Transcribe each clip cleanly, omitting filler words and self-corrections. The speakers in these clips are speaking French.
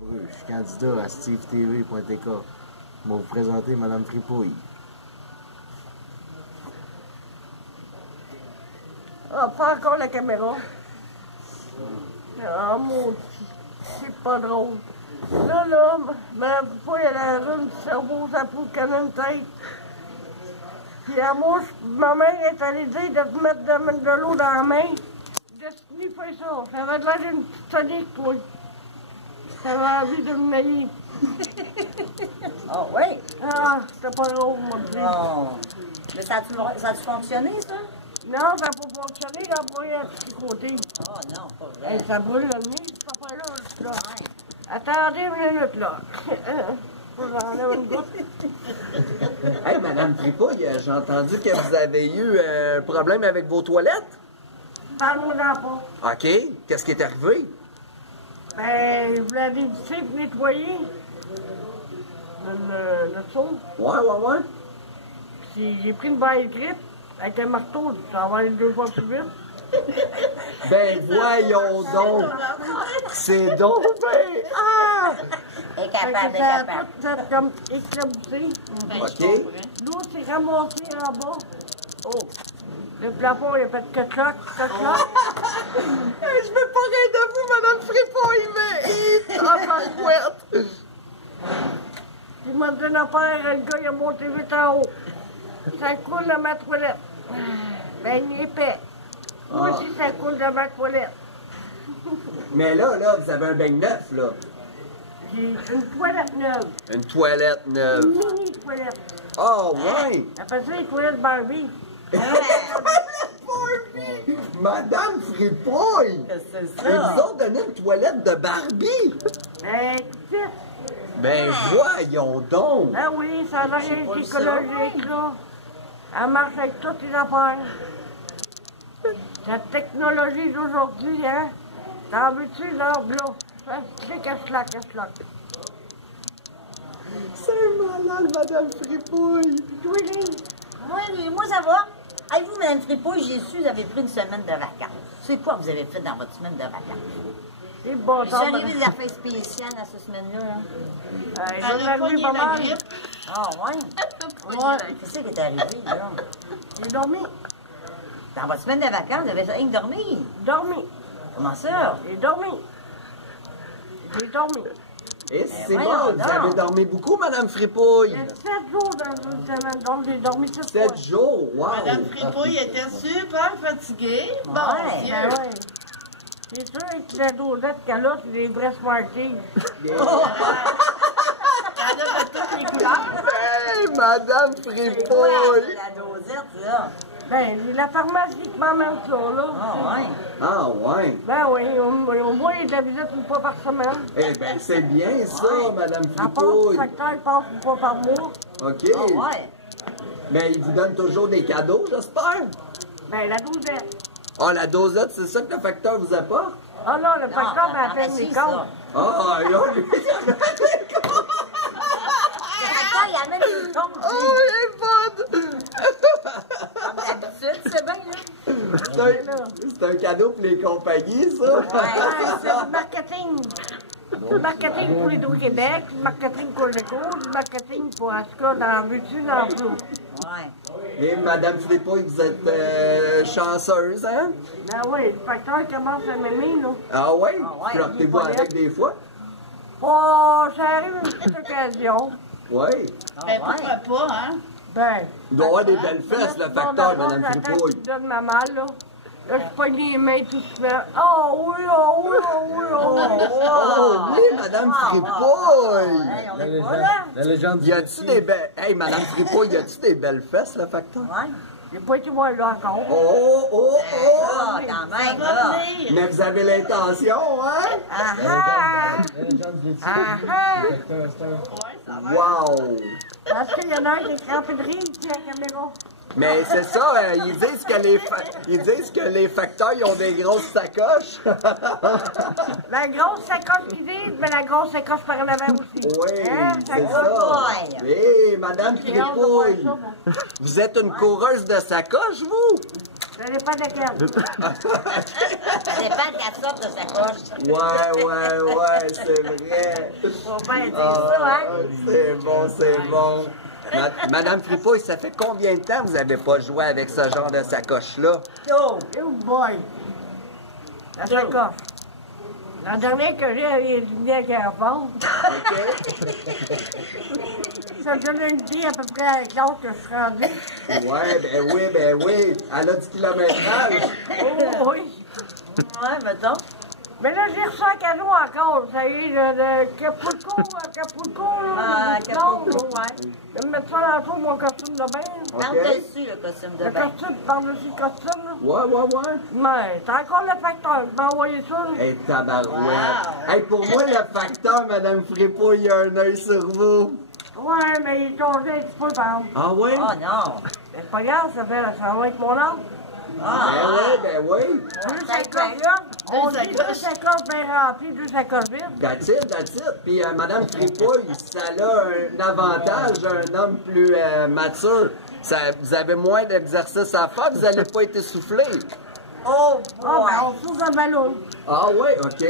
Je suis candidat à SteveTV.tk. Je vais vous présenter Madame Fripouille. Ah, pas encore la caméra. Ah, maudit. C'est pas drôle. Là, Madame Fripouille, elle a un cerveau, ça peau, qu'elle a une tête. Puis à moi, ma mère est allée dire de te mettre de l'eau dans la main. Destiny fait ça. Ça avait l'air d'une petite tonique, toi. Ça avait envie de me nailler. Oh oui? Ah, c'était pas drôle, moi, de dire. Oh. Mais ça a-tu fonctionné, ça? Non, ça n'a pas fonctionné, là, pour un petit côté. Oh non, pas vrai. Hey, ça brûle le nez, cette affaire-là. Là. Attendez une minute, là. J'en ai une goutte. Hey, Madame Fripouille, j'ai entendu que vous avez eu un problème avec vos toilettes. Parle-moi-en pas. OK. Qu'est-ce qui est arrivé? Ben, je voulais dévisser pour nettoyer le seau. Ouais. Puis j'ai pris une balle grip avec un marteau, ça va aller 2 fois plus vite. Ben, voyons donc. C'est donc ben... Ah! Elle est capable, Ça a tout fait comme éclaboussé. OK. L'eau s'est ramassée en bas. Oh! Le plafond, il a fait que-cloc. Hey, je veux pas rire de vous, Madame Fripouille, mais... tabarouette. Il m'a dit une affaire, le gars, il a monté vite en haut. Ça coule dans ma toilette. Ben, il est épais. Moi aussi, ça coule dans ma toilette. Mais là, vous avez un beigne neuf, là. J'ai une toilette neuve. Une toilette neuve. Une mini toilette. Oh, ouais. On appelle ça les toilettes Barbie. Madame Fripouille! C'est Ils ça. vous ont donné une toilette de Barbie! Écoute, Ben voyons donc! ben oui, ça a l'air écologique, là. Elle marche avec toutes les affaires. La technologie d'aujourd'hui, hein. T'en veux-tu, l'arbre, là? C'est cache-lac. C'est malade, Madame Fripouille! Toi, Lynn? Moi, ça va. Avez-vous, Mme Fripouille, j'ai su, vous avez pris une semaine de vacances. C'est quoi vous avez fait dans votre semaine de vacances? C'est bon, J'ai ça. arrivé des affaires spéciales à cette semaine-là. J'en ai arrivé pas mal. Ah, ouais? Ouais, Qu'est-ce qui est arrivé, là? j'ai dormi. Dans votre semaine de vacances, vous avez rien que dormi. Dormi. Comment ça? J'ai dormi. Et c'est voyons bon, vous donc. avez dormi beaucoup, Madame Fripouille! Il y a 7 jours dans une semaine, donc j'ai dormi 7 fois. 7 jours, wow! Madame Fripouille était super fatiguée. Bon Ouais. Dieu. Ben ouais. C'est sûr que la dosette qu'elle a, c'est des vrais Smarties. Il y en a de toutes les couleurs. Hey, Madame Fripouille! La dosette, là. Ben, j'ai la pharmacie qui m'emmène ça, là. Ah, ouais. Ah ouais! Ben oui, au moins, il y a de la visite une fois par semaine. Eh ben c'est bien ça, Madame À part le Fripouille! facteur, il passe une fois par mois. OK! Ah, ouais. Ben il vous donne toujours des cadeaux, j'espère? Ben, la dosette. Ah, la dosette, c'est ça que le facteur vous apporte? Ah non, le Non, facteur la m'a fait pharmacie, mes ça. comptes. Ah, là, lui, Le facteur, il amène une tombe. oh, il est bonne! Comme d'habitude, c'est bien, là. C'est un cadeau pour les compagnies, ça? Ouais, c'est du marketing. Du marketing pour les Québec, du marketing pour les cours, du marketing pour, en tout cas, dans veux-tu, dans flou. Ouais. Et Madame Fripouille, vous êtes chanceuse, hein? Ben oui, le facteur commence à m'aimer, là. Ah ouais? Ah ouais, Flirtez-vous il est avec des fois? Oh, ça arrive une petite occasion. Oui. Ben Ah, ouais. pourquoi pas, hein? Ben, Il doit avoir des belles fesses, le facteur, Madame J'attends Fripouille. qu'il me donne ma malle, là. Là, je pogne les mains tout se fait. Oh oui, oh oui, oh oui, oh oui. Oh, oui, Madame Fripouille! Hey, on est pas là. La légende Y a-tu des belles... Hey, Madame Fripouille, y a-tu des belles fesses, le facteur? Ouais. J'ai pas été voir là encore. Oh! Ah, quand Ça même, va là. venir. Mais vous avez l'intention, hein? Ah ah! La légende du Ah ah! facteur, c'est un... Ouais, ça va. Wow! Parce qu'il y en a un qui est crampé de rire, ici, à la caméra. Mais c'est ça, ils disent que les facteurs, ils ont des grosses sacoches. La grosse sacoche qu'ils disent, mais la grosse sacoche par en avant aussi. Oui, Hein, c'est grosse- ça. Oui, Madame J'ai hâte de voir Fripouille, ça, moi. vous êtes une coureuse de sacoches, vous? Ça dépend de laquelle. Ça dépend de la sorte de sacoche. Ouais, c'est vrai. Faut bien dire ça, hein? C'est bon. Madame Fripouille, ça fait combien de temps que vous n'avez pas joué avec ce genre de sacoche-là? Oh! Oh boy! La sacoche. La dernière que j'ai, elle est venue avec un fond. OK. Ça me donne une idée à peu près avec l'autre que je suis rendue. Ouais, ben oui. Elle a du kilométrage. Oh oui! Ouais, mettons. Mais là, j'ai reçu un cadeau encore. Ça y est, le Capulco, là. Ah, le Capulco, blond, là. ouais. Je vais me mettre ça dans le tour, mon costume de bain. Par-dessus le costume de Le bain. costume, par-dessus le costume, là. Ouais. Mais t'as encore le facteur qui m'a envoyé ça, là. Hey, tabarouette. Wow. Hey, pour moi, le facteur, Madame Fripouille, il a un œil sur vous. Ouais, mais il est tombé un petit peu, par exemple. Ah ouais? Oh non! C'est pas grave, ça va être mon âge. Ben oui. Deux sacoches, on dit deux sacoches bien remplies, deux sacoches vides. That's it. Puis Madame Fripouille, ça a un avantage, un homme plus mature. Vous avez moins d'exercice à faire, vous n'allez pas être essoufflé. Oh Ah, boy! ben, on trouve un ballon. Ah ouais, OK.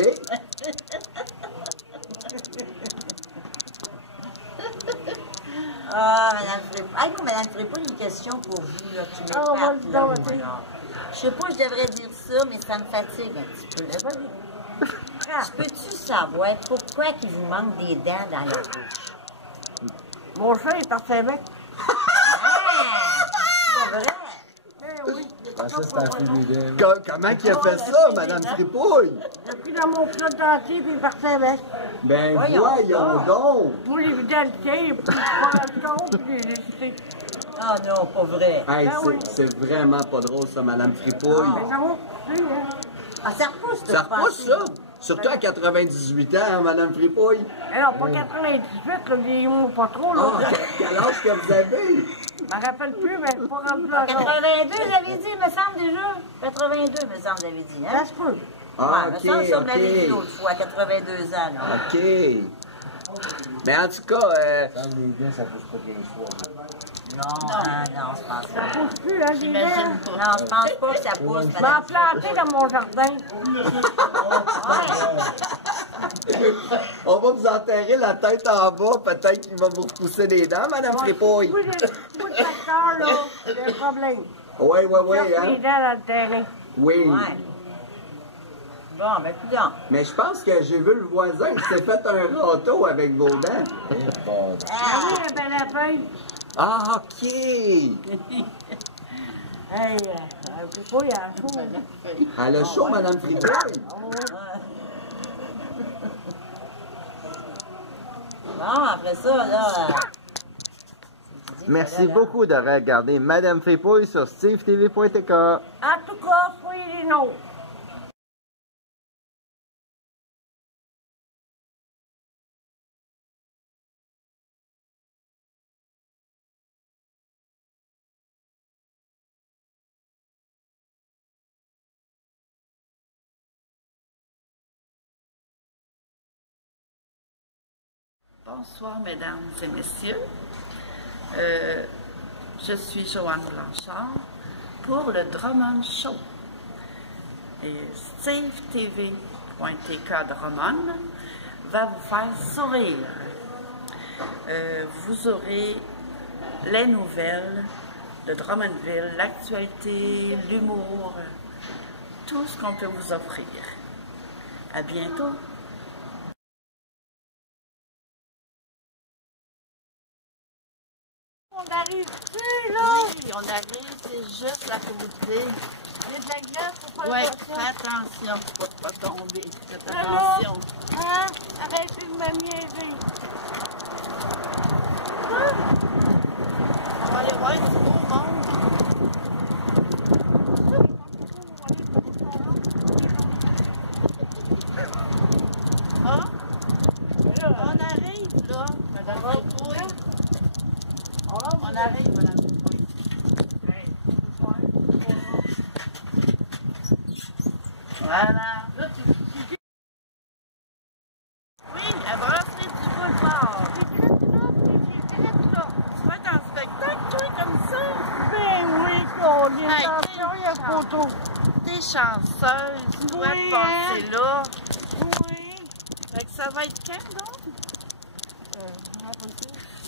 Ah, Madame Fripouille. Ah, moi, Madame Fripouille, une question pour vous, là, qui m'épate, Ah, vas-y, là, donc, moi, vas-y. là. Je sais pas, je devrais dire ça, mais ça me fatigue un petit peu. Ben, vas-y. Ah, Peux-tu savoir pourquoi il vous manque des dents dans la bouche? mon chat est parti avec. Ah! C'est vrai? Eh oui. Ah, ça, c'est un filet d'aile. Comment il a fait ça, Madame Fripouille? J'ai pris dans mon plat de dentier, puis il est parti avec. Ben Voyons voyons donc. Moi, les vitalités, puis je prends le ton, puis les jeter. Ah non, pas vrai. Hey, Ben oui. c'est vraiment pas drôle, ça, Madame Fripouille. Mais ça va pousser, hein. Ah, ça repousse, Ça repousse, ça? Surtout à 98 ans, hein, Madame Fripouille. Eh non, pas 98, là, dis-moi pas trop, là. Ah, quel âge que vous avez? Je me rappelle plus, mais je suis pas rendu là. 82, j'avais dit, me semble déjà. 82, me semble, j'avais dit, hein? Ça se peut. Ah, Ouais, me semble que ça, on OK, l'avait dit OK. l'autre fois, 82 ans, là. OK. Mais en tout cas, Dans les dents, ça pousse pas bien soir. Non, je pense Ça pas. pousse plus, hein, les dents. Non, je pense pas que ça pousse, Je m'en madame. planté dans mon jardin. on va vous enterrer la tête en bas. Peut-être qu'il va vous repousser les dents, Madame Fripouille. Oui, le tracteur, là, c'est un problème. Oui, Cherche les hein? dents dans le terrain. Oui. Ouais. Bon, ben, coudonc. Mais je pense que j'ai vu le voisin qui s'est fait un râteau avec vos dents. Eh, bon. Ah oui, un bel lapin. Ah, OK. Hey, un peu pas, il y a chaud. Elle a chaud, Madame Fripouille. Bon, après ça, là... Merci beaucoup de regarder Madame Fripouille sur SteveTV.tk. En tout cas, soyez les nôtres. Bonsoir, mesdames et messieurs. Je suis Joanne Blanchard pour le Drummond Show. Et SteveTV.tk Drummond va vous faire sourire. Vous aurez les nouvelles de Drummondville, l'actualité, l'humour, tout ce qu'on peut vous offrir. À bientôt. On arrive plus, là. Oui, on arrive, c'est juste à côté. Il y a de la glace pour faire Oui, attention. fais attention pour ne pas tomber. Faites Alors, attention. hein? Arrêtez de me niaiser. On va aller voir du beau monde. Ah? On arrive, là, Madame Fripouille. On arrive, Madame Fripouille. Voilà. Là, oui, la brasserie du boulevard. Tu vas être en spectacle, toi, comme ça? Ben oui, qu'on est Hey, attention, une photo. T'es chanceuse, tu dois Oui, passer là. Oui. Fait que ça va être quand, donc?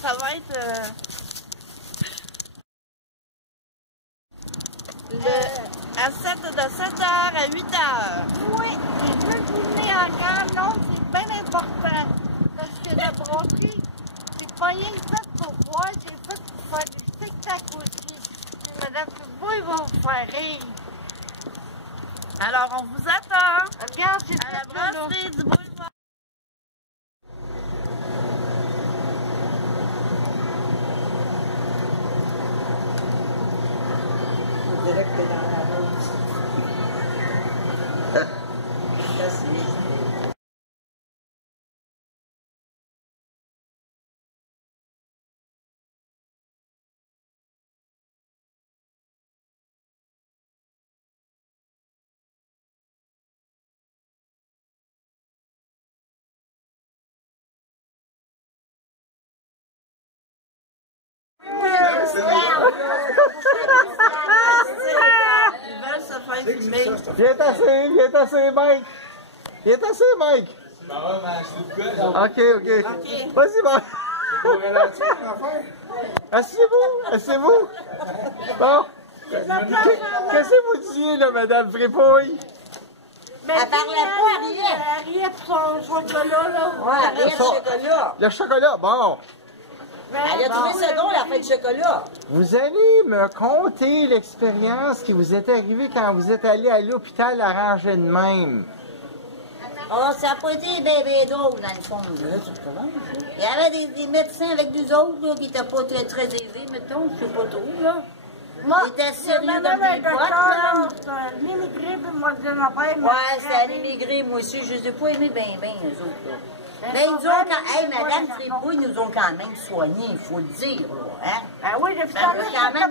Ça va être... à 7h à 8h. Oui, et je veux vous venir encore. Non, c'est bien important. Parce que la brasserie, c'est pas rien que fait pour voir, c'est fait pour faire des spectacles aussi. Et Madame Dubois va vous faire rire. Alors, on vous attend Regarde, c'est à la fait là. brasserie du boulevard. On dirait que t'es dans la rose. Ça, c'est... Ils veulent se faire filmer. Viens tasser, Mike. Viens tasser, Mike. Ok. Vas-y, Mike. Asseyez-vous. Bon. Qu'est-ce que vous disiez, là, Madame Fripouille? Mais Elle parlait pas, Ariette. Ariette, son chocolat, là. Ouais, Ariette, chocolat. Le chocolat, bon. Elle a trouvé ça drôle, la fête de chocolat. Vous allez me conter l'expérience qui vous est arrivée quand vous êtes allé à l'hôpital arrangé de même. Oh, ça n'a pas été bébé drôle, dans le fond. Là, tu recommences, là. Il y avait des médecins avec nous autres, là, qui n'étaient pas très aisés, mettons, je sais pas trop, là. Moi, Ils étaient sérieux ma comme mère des est potes, docteur, là. c'est un immigré, puis moi, je n'en pas Ouais, c'est à l'immigré, moi aussi, je les ai pas aimés bien, eux autres, là. Mais ils nous ont quand... Hey, Madame Fripouille, ils nous ont quand même soignés, il faut le dire, là, hein? Ah oui, depuis Ben, tantôt, quand même,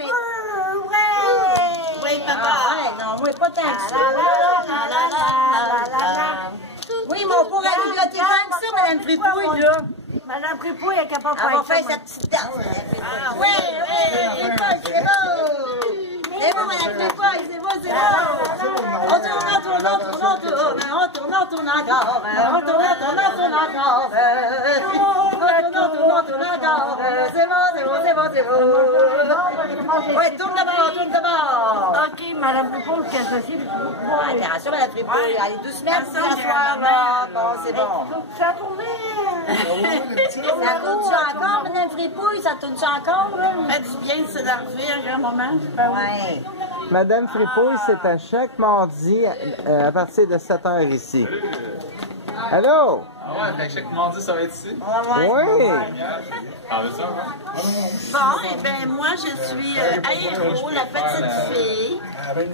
Oui, Ah, papa. ouais, non, moi, pas tant que ça. Oui, mais on pourrait aller gâter tant que ça, Madame Fripouille, là. Madame Fripouille est capable de Elle va faire faire ça. sa petite danse. Oui, c'est bon. C'est bon, Madame Fripouille, c'est bon. On tourne encore. On tourne encore. C'est bon. Ouais, tourne d'abord. OK, Madame Fripouille, qu'elle s'assied, puis tu vas Ouais, attention, Madame Fripouille. Allez, doucement, s'asseoir, là. Bon, c'est bon. Ça a tourné. Ça tourne-tu encore, Madame Fripouille? Ça tourne-tu encore, là? Fait du bien de s'énerver à un grand moment. Ouais. Madame Fripouille, c'est à chaque mardi à partir de 7h ici. Allô? Ah ouais, fait que chaque mardi, ça va être ici. Oui. Ah, mais ça, hein? Bon, eh bien, moi, je suis Aéro, la petite fille.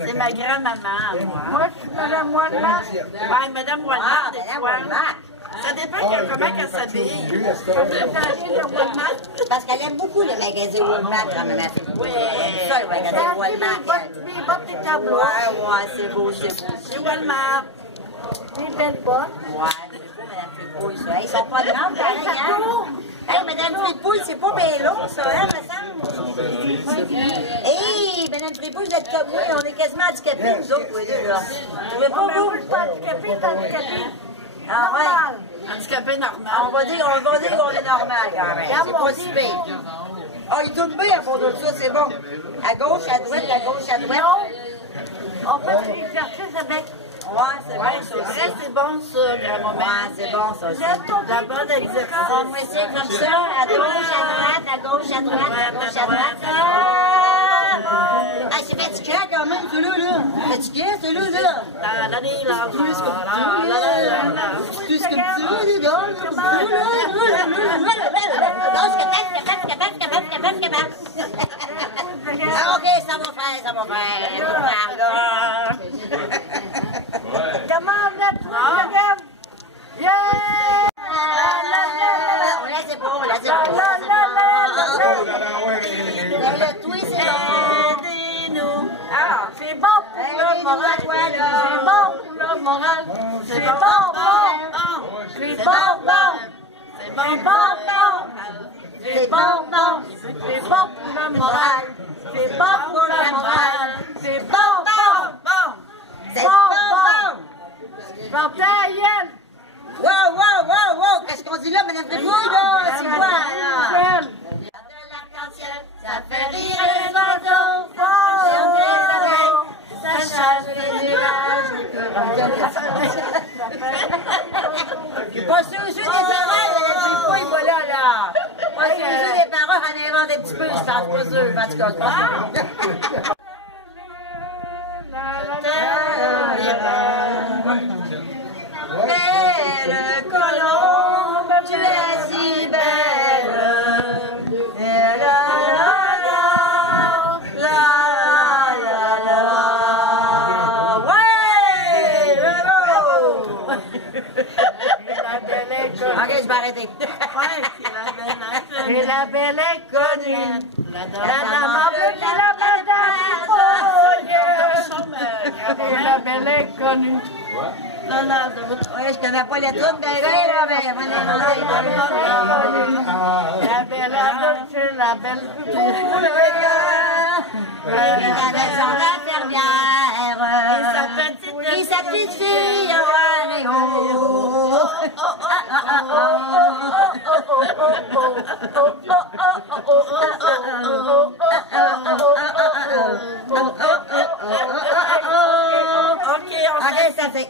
C'est ma grand-maman, moi. Moi, je suis Madame Walmart. Ouais, Madame Walmart, Ah, des Madame fois. Walmart. Ça dépend comment elle s'habille. de Walmart. Parce qu'elle aime beaucoup le magasin Walmart, quand même. Oui. Ça, le magasin Walmart. Mes bottes et tableaux. Ouais, c'est beau. Chez Walmart. Mes belles bottes. Ouais, c'est beau, Madame Fripouille, ça. Ils sont pas grandes, pareil, hein? Hey, Madame Fripouille, c'est pas bien long, ça, hein, me semble? Hey, Madame Fripouille, vous êtes comme moi, on est quasiment handicapés, nous autres, oui, là. Vous trouvez pas, vous? Je suis pas handicapée, c'est handicapée. Ah, ouais. Normal. Handicapé normal. On va dire qu'on est normal, quand même. C'est pas si pire. Ah, il tourne bien à fond de ça, c'est bon. À gauche, à droite, à gauche, à droite. On fait des exercices avec. Ouais, c'est bon, ça Vrai, aussi. c'est bon, ça, grand-maman. Ouais, c'est bon, ça aussi. La bonne exercice. On va essayer comme ça, à gauche, à droite, à gauche, à droite, à gauche, à droite. Ah, c'est fatiguant quand même, celui-là. Fatiguant, celui-là. Plus comme ça, les gars. Ah, ok, ça va faire. Comment on a trouvé Madame? Yeah! On la sait pas, on la sait pas. Le twist, c'est bon. Aidez-nous. Ah, c'est bon pour le moral. C'est bon pour le moral. C'est bon, bon. C'est bon, bon. C'est bon, bon. C'est bon, bon. C'est bon pour la morale. C'est bon pour la morale. C'est bon, bon. Bon. C'est Bon, bon, bon. J'en fais à Yann. Wow, wow, wow, wow. Qu'est-ce qu'on dit là, Madame Fripouille, là? C'est quoi, là? L'arc-en-ciel, ça fait rire les oiseaux. Ça chasse les nuages. Pas sûr des paroles, Madame Fripouille, voilà, là. Pas sûr des paroles, on invente un petit peu, je pense pas sûr. En tout cas, c'est pas sûr. Belle colombe, tu es si belle. La la la la la la. Ouais, bravo. Ok, je vais arrêter. Et la belle est connue. La dame bleue, c'est la madame Et la belle est connue. Oui, je connais pas les trucs, mais là, La belle adulte, c'est la belle et sa petite fille, ouais, ok, ça fait.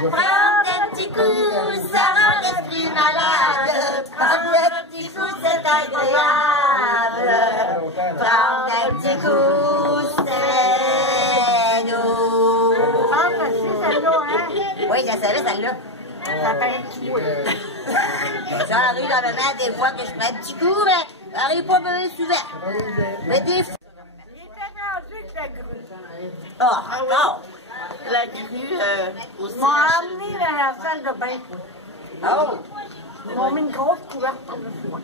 Prendre un petit coup, ça rend l'esprit malade. Prendre un petit coup, c'est agréable. Prendre un petit coup, c'est nous. Oui, je savais celle-là. Ça fait un petit bout. Ça arrive dans ma main des fois que je prends un petit coup, mais ça arrive pas bien souvent. Mais des fois. Il était rendu avec la grue. Oh, oh. La grue aussi. Ils m'ont emmené dans la salle de bain. Oh. Ils m'ont mis une grosse couverte par-dessus moi.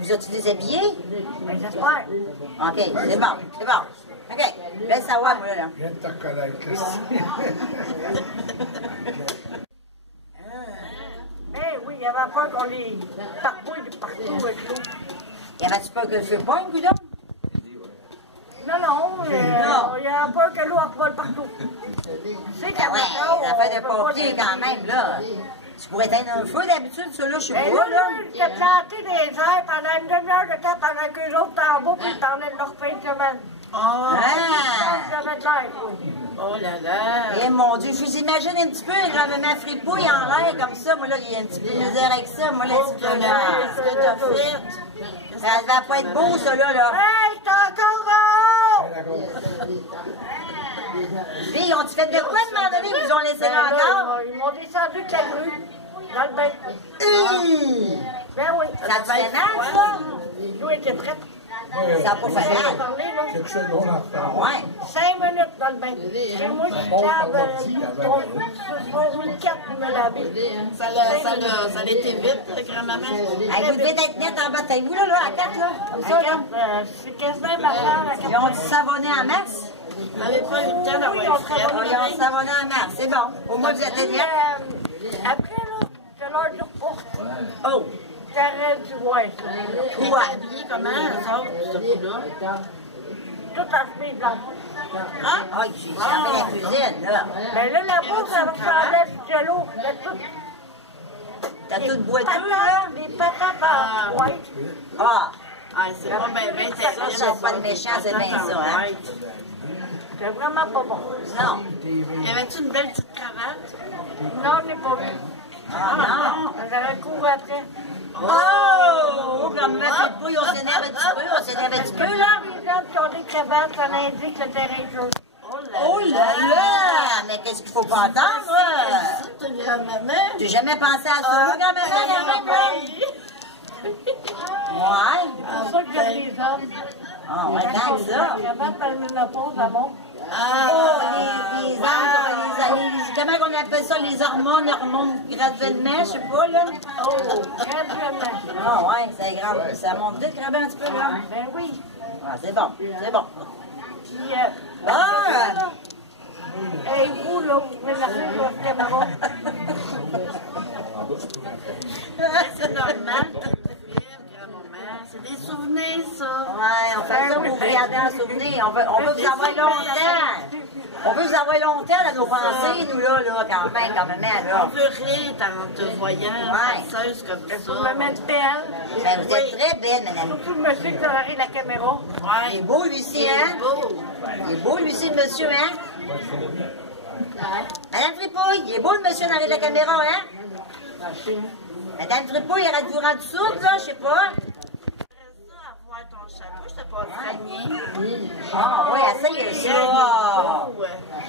Vous as-tu déshabillé? Ben, j'espère. OK, c'est bon, c'est bon. OK, laisse savoir, moi, là. Viens de te reconnaître, Christy. Eh oui, il y avait peur qu'on les parpouille de partout avec l'eau. Y avait-tu peur que le feu pogne, coudonc? Non, non, il y a peur que l'eau vole partout. Tu sais qu'il y Ben avait ouais, ça, ça fait de pompiers quand même, là. Tu pourrais éteindre un feu d'habitude, ça, là, je sais Et pas, là, là. j'étais planté des airs pendant une demi-heure de temps pendant qu'eux autres étaient en bas puis ils tendaient de leur fin de semaine. Ah! J'avais de l'air, oui. Oh là là. Eh mon Dieu, je vous imagine un petit peu grand-maman Fripouille en l'air comme ça. Moi, là, j'ai un petit peu de misère avec ça. Moi, là, Oh, tu peux là. qu'est-ce que t'as fait? Ça va pas être beau, ça, là. Hey, t'es encore haut! Puis, ont-tu fait de quoi, de moment donné? Ils vous ont laissé là encore? Ils m'ont descendu de la grue, dans le bain. Ben oui. Ça te fait mal, ça? L'eau était prête. Ça n'a pas fait On a mal. parlé, là. Quelque chose drôle en retard. Ouais. 5 minutes dans le bain. Et moi, je lave ton 4 pour me laver. Ça l'était vite, grand-maman. Hey, vous devez être net en bataille. Vous, là, à 4, là, comme ça, là. C'est quasiment ma femme à 4 Ils ont dit savonner en masse. Vous n'avez pas eu le temps d'avoir Oui, une on frette. travaille. Ils ont savonné en masse. C'est bon. Au moins, vous êtes net. Après, là, c'est l'heure du repos. Oh! J'arrête du voir ça. Ils étaient habillés comment, eux autres, ce coup-là? Tout en chemise blanche. Hein? Ah, j'ai fermé la cuisine, là. Mais là, la bouffe, ça ressemblait à du jello. T'as tout boiteux, là? Les patates en white. Ah! Ah, c'est pas bien, bien, c'est Ça, c'est pas de méchant, c'est bien ça, hein? C'est vraiment pas bon. Non. Y avait-tu une belle petite cravate? Non, je l'ai pas vu. Ah, non. J'aurais le cours après. Oh! Comme là, Fripouille, on s'énerve un petit peu, on s'énerve un petit peu, là. Les hommes qui ont des cravates, ça indique le terrain de jeu. Oh là là! Mais qu'est-ce qu'il faut pas entendre, là? C'est grand-maman. J'ai jamais pensé à ça, grand-maman, Ouais. C'est ça que j'aime les hommes. Ah, ouais, tant que ça. Les cravates, par le ménopause, ça monte. Oh, les comment on appelle ça, les hormones graduellement, je sais pas, là. Oh, graduellement. Ah, ouais, c'est grave. Ça monte vite, un petit peu, là. Ben oui. Ah, c'est bon, c'est bon. Puis, Ah! hey, vous, là, vous pouvez marcher sur le caméra. C'est normal. garder en souvenir. On veut vous avoir longtemps. On veut vous avoir longtemps dans nos pensées, nous, là, quand même, là. On veut rire en te voyant, penseuse comme ça. Vous me mettre belle. Ben, vous êtes très belle, madame. Surtout le monsieur qui a la caméra. Il est beau, lui-ci, hein? Il est beau, lui-ci, le monsieur, hein? Madame Fripouille, il est beau, le monsieur, en arrière de la caméra, hein? Madame Fripouille, il aurait dû vous rendre souple, là, je sais pas. Ton chapeau, je t'ai pas fait. Ah, oui, essayez ça.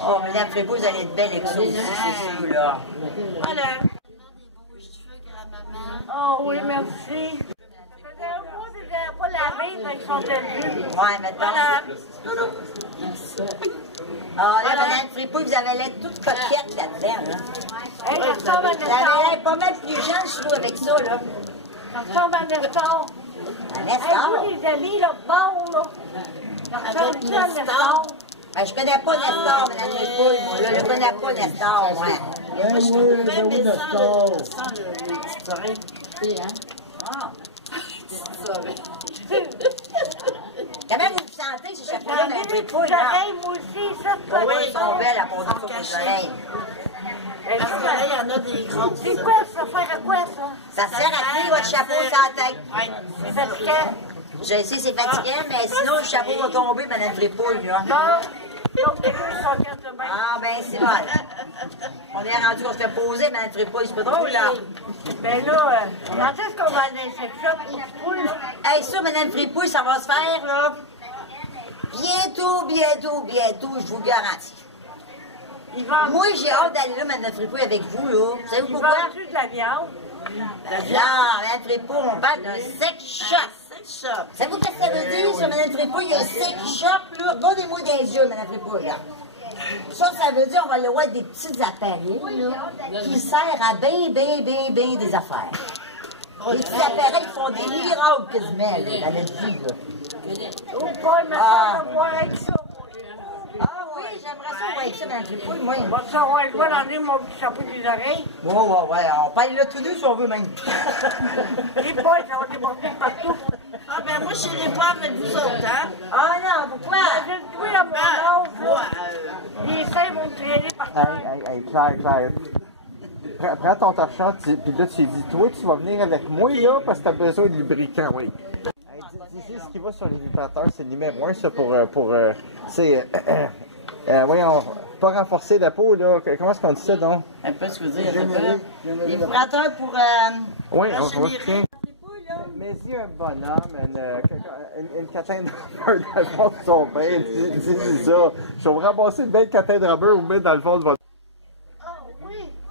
Oh, Madame Fripouille, vous allez être belle avec ça aussi, c'est sûr, là. Voilà. Des beaux cheveux, grand-maman. Oh oui, merci. Ça faisait un mois que je n'avais pas lavé, mais ils sont venus. Ouais, maintenant. Ah, là, Madame Fripouille, vous avez l'air toute coquette là-dedans, là. Hey, ça ressemble à Vous avez l'air pas mal plus jeune, je trouve, avec ça, là. Ça ressemble à Nestor. Hey, vous, les amis, là, bon, là. Ça ressemble à Nestor. Ben, je connais pas Nestor, Madame Fripouille, moi, là. Je connais pas Nestor, moi. Moi, je trouvais Nestor. Ah. Comment vous vous sentez, ces chapeaux-là, Madame Fripouille, là? Moi aussi, ça, c'est pas Oui, ils sont belles à poser ça pour les oreilles. Parce que là, il y en a des grosses. C'est quoi, ça sert à quoi, ça? Ça sert à tenir votre chapeau sur la tête. Oui. C'est fatigant. Je sais, c'est fatigant, mais sinon, le chapeau va tomber, Madame Fripouille, là. Non. Donc, les deux sont quatre de même. Ah, ben, c'est bon. On est rendu qu'on se fait poser, Madame Fripouille, c'est pas drôle, là. Ben là, quand est-ce qu'on va aller dans cette shop où tu poules, là? Hey, ça, Madame Fripouille, ça va se faire, là. Bientôt, je vous garantis. Moi, j'ai hâte d'aller là, Madame Fripouille, avec vous, là. Savez-vous pourquoi? Ils vendent de la viande. Non, Madame Fripouille, on parle d'un sex shop. Sex shop. Savez-vous qu'est-ce que ça veut dire, ça, Madame Fripouille? Il y a un sex shop, là. Donnez-moi des yeux, Madame Fripouille, là. Ça veut dire qu'on va le voir des petits appareils, là, qui servent à bien des affaires. Des petits appareils qui font des miracles quasiment, là, dans notre vie, là. Oh, boy, mais ça va voir avec ça. Ah oui, j'aimerais ça voir avec ça, Madame Fripouille, moi. On va savoir le droit d'enlever mon petit chapeau des oreilles. Ouais, on parle là tous deux si on veut même. Les boys, ça va déborder partout. Ah, ben moi, je n'irai pas avec vous autres, hein? Ah non, pourquoi? Je vais jouer à mon âge, là. Les seins vont me traîner par terre. Hey, Claire. Prends ton torchon, puis là, tu dis, toi, tu vas venir avec moi, là, parce que t'as besoin de lubrifiant, oui. Hey, dis ce qui va sur le vibrateur, c'est le numéro 1, ça, c'est, voyons, pas renforcer la peau, là. Comment est-ce qu'on dit ça, donc? Un peu ce que vous dites, Les vibrateurs pour... Oui, on va se mais si un bonhomme, une catin de rubber dans le fond de son bain, dis ça. Je vais vous ramasser une belle catin de rubber ou mettre dans le fond de votre...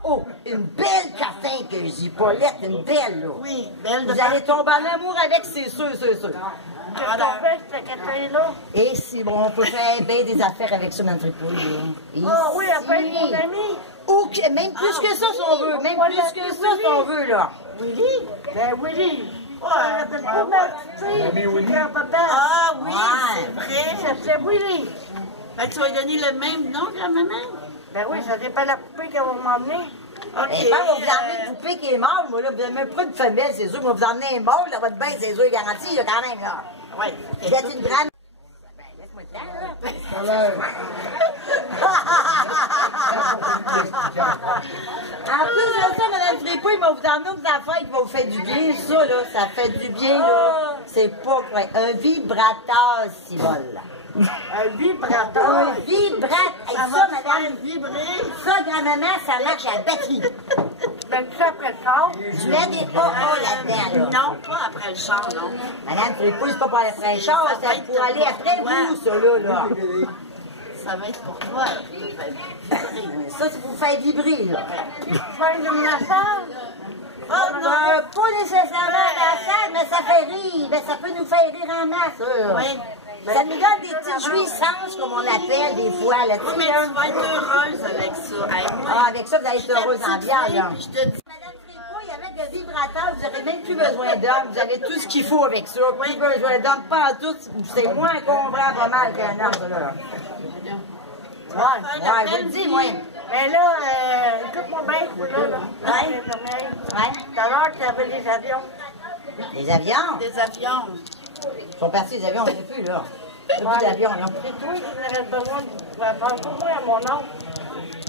Oh, une belle catin que je dis, Paulette, une belle, là. Oui, belle de Vous allez tomber en amour avec, c'est sûr. Qu'est-ce qu'on fait, cette catin-là? Et si, bon, on peut faire bien des affaires avec ça, Madame Fripouille, là. Ah oui, elle peut être mon ami. Ou même plus que ça, si on veut. Même plus que ça, si on veut, là. Willy? Ben, Willy. Ça s'appelle pas mal, tu sais. Ah oui, Ouais. c'est vrai. Ça s'appelle Willy. Fait que tu vas lui donner le même nom, grand-maman? Ben oui, ça dépend de la poupée qu'elle va m'emmener. OK. Et quand vous emmenez une poupée qui est morte, moi, là, vous n'avez pas une femelle, c'est sûr. Moi, vous emmenez un mâle dans votre bain, c'est sûr, garanti, là, quand même, là. Oui. Vous êtes une grande... Ben, laisse-moi le temps, là. En plus de ça, Madame Fripouille, va vous emmener aux affaires qui vont vous faire du bien, ça, là. Ça fait du bien, là. C'est pas vrai. Un vibrateur, si vol, là. Un vibrateur. Un vibrateur. Et ça, madame, Vibrer. ça, grand-maman, ça marche à la batterie. Ben, tu sais, après le sort. Tu mets des AA là-dedans, là. Non, pas après le chant, non. Madame Fripouille, c'est pas pour aller après le char, c'est pour aller après vous, ça, là. Ça va être pour toi. Ça, c'est pour vous faire vibrer, là. Faire de massage. Oh non, pas nécessairement dans la salle, mais ça fait rire. Ben, ça peut nous faire rire en masse, ça. Oui. Ça nous donne des petites jouissances, comme on l'appelle des fois, là. Oui, mais tu vas être heureuse avec ça. Hey, moi, Ah, avec ça, vous allez être heureuse en bien, là. je te dis, Madame Fripouille, avec le vibrateur, vous n'aurez même plus besoin d'hommes. Vous avez tout ce qu'il faut avec ça. Plus besoin d'hommes, pas en tout. C'est moins encombrant pas mal qu'un homme, ça, là. Ouais, je vous le dis, moi. Mais là, écoute-moi bien, là. Ouais. Ouais. Tout à l'heure, tu avais des avions. Les avions. des avions. Ils sont partis, les avions, on ne sait plus, là. Le bout d'avion, non? C'est toi qui aurais besoin de faire pour moi à mon âge.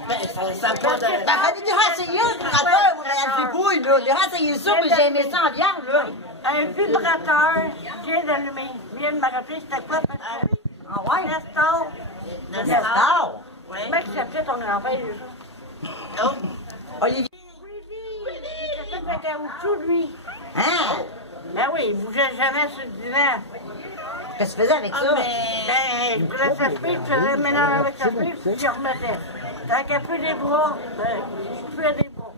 Ben, ça pas de... Ben, fallait lui renseigner un vibrateur, moi, madame Fripouille, là. Lui renseigner ça, mais j'ai aimé ça en viande, là. Un vibrateur bien allumé. Viens de me rappeler, c'était quoi? Ah ouais? Nestor. Nestor? Oui. Comment il s'appelait ton grand-père? Oh. Olivier. Il était fait un caoutchouc, lui. Hein? Ben oui, il bougeait jamais sur le divan. Qu'est-ce que tu faisais avec ça? Ben, je prenais sa pipe, je faisais le ménage avec sa pipe, puis je remettais. Tant qu'elle peut des bras, ben, je fais des bras.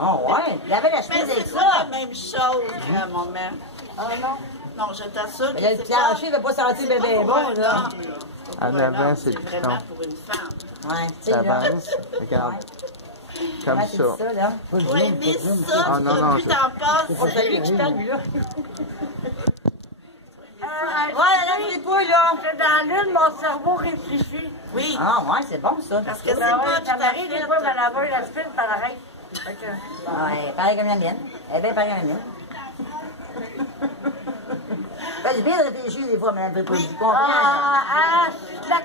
Oh ouais, il avait la chemise Mais avec c'est pas ça. la même chose, maman. Ah non? Non, je t'assure que Mais le c'est plancher ne va pas sentir bébé bon, là. À 9 ans, c'est C'est le vraiment piton. pour une femme. Ouais, tu sais, Ça là. avance. Regarde. Comme Comment tu dis ça. ça, là? Oui, mais ça, Ah, non, plus je- t'en passes. On salue qui parle, lui, là. Ouais, la fripouille, là. C'est dans l'une, mon cerveau réfléchit. Oui, Ah ouais, c'est bon, ça. parce que c'est Ben pas ouais, tout ça à m'arrive des fait... fois, ma laveuse, la spile, par l'arrêt. Fait que... Ouais, pareil comme la mienne. Elle est bien pareil comme la mienne. C'est bien de réfléchir des fois, madame Fripouille. Tu comprends, là? Slack.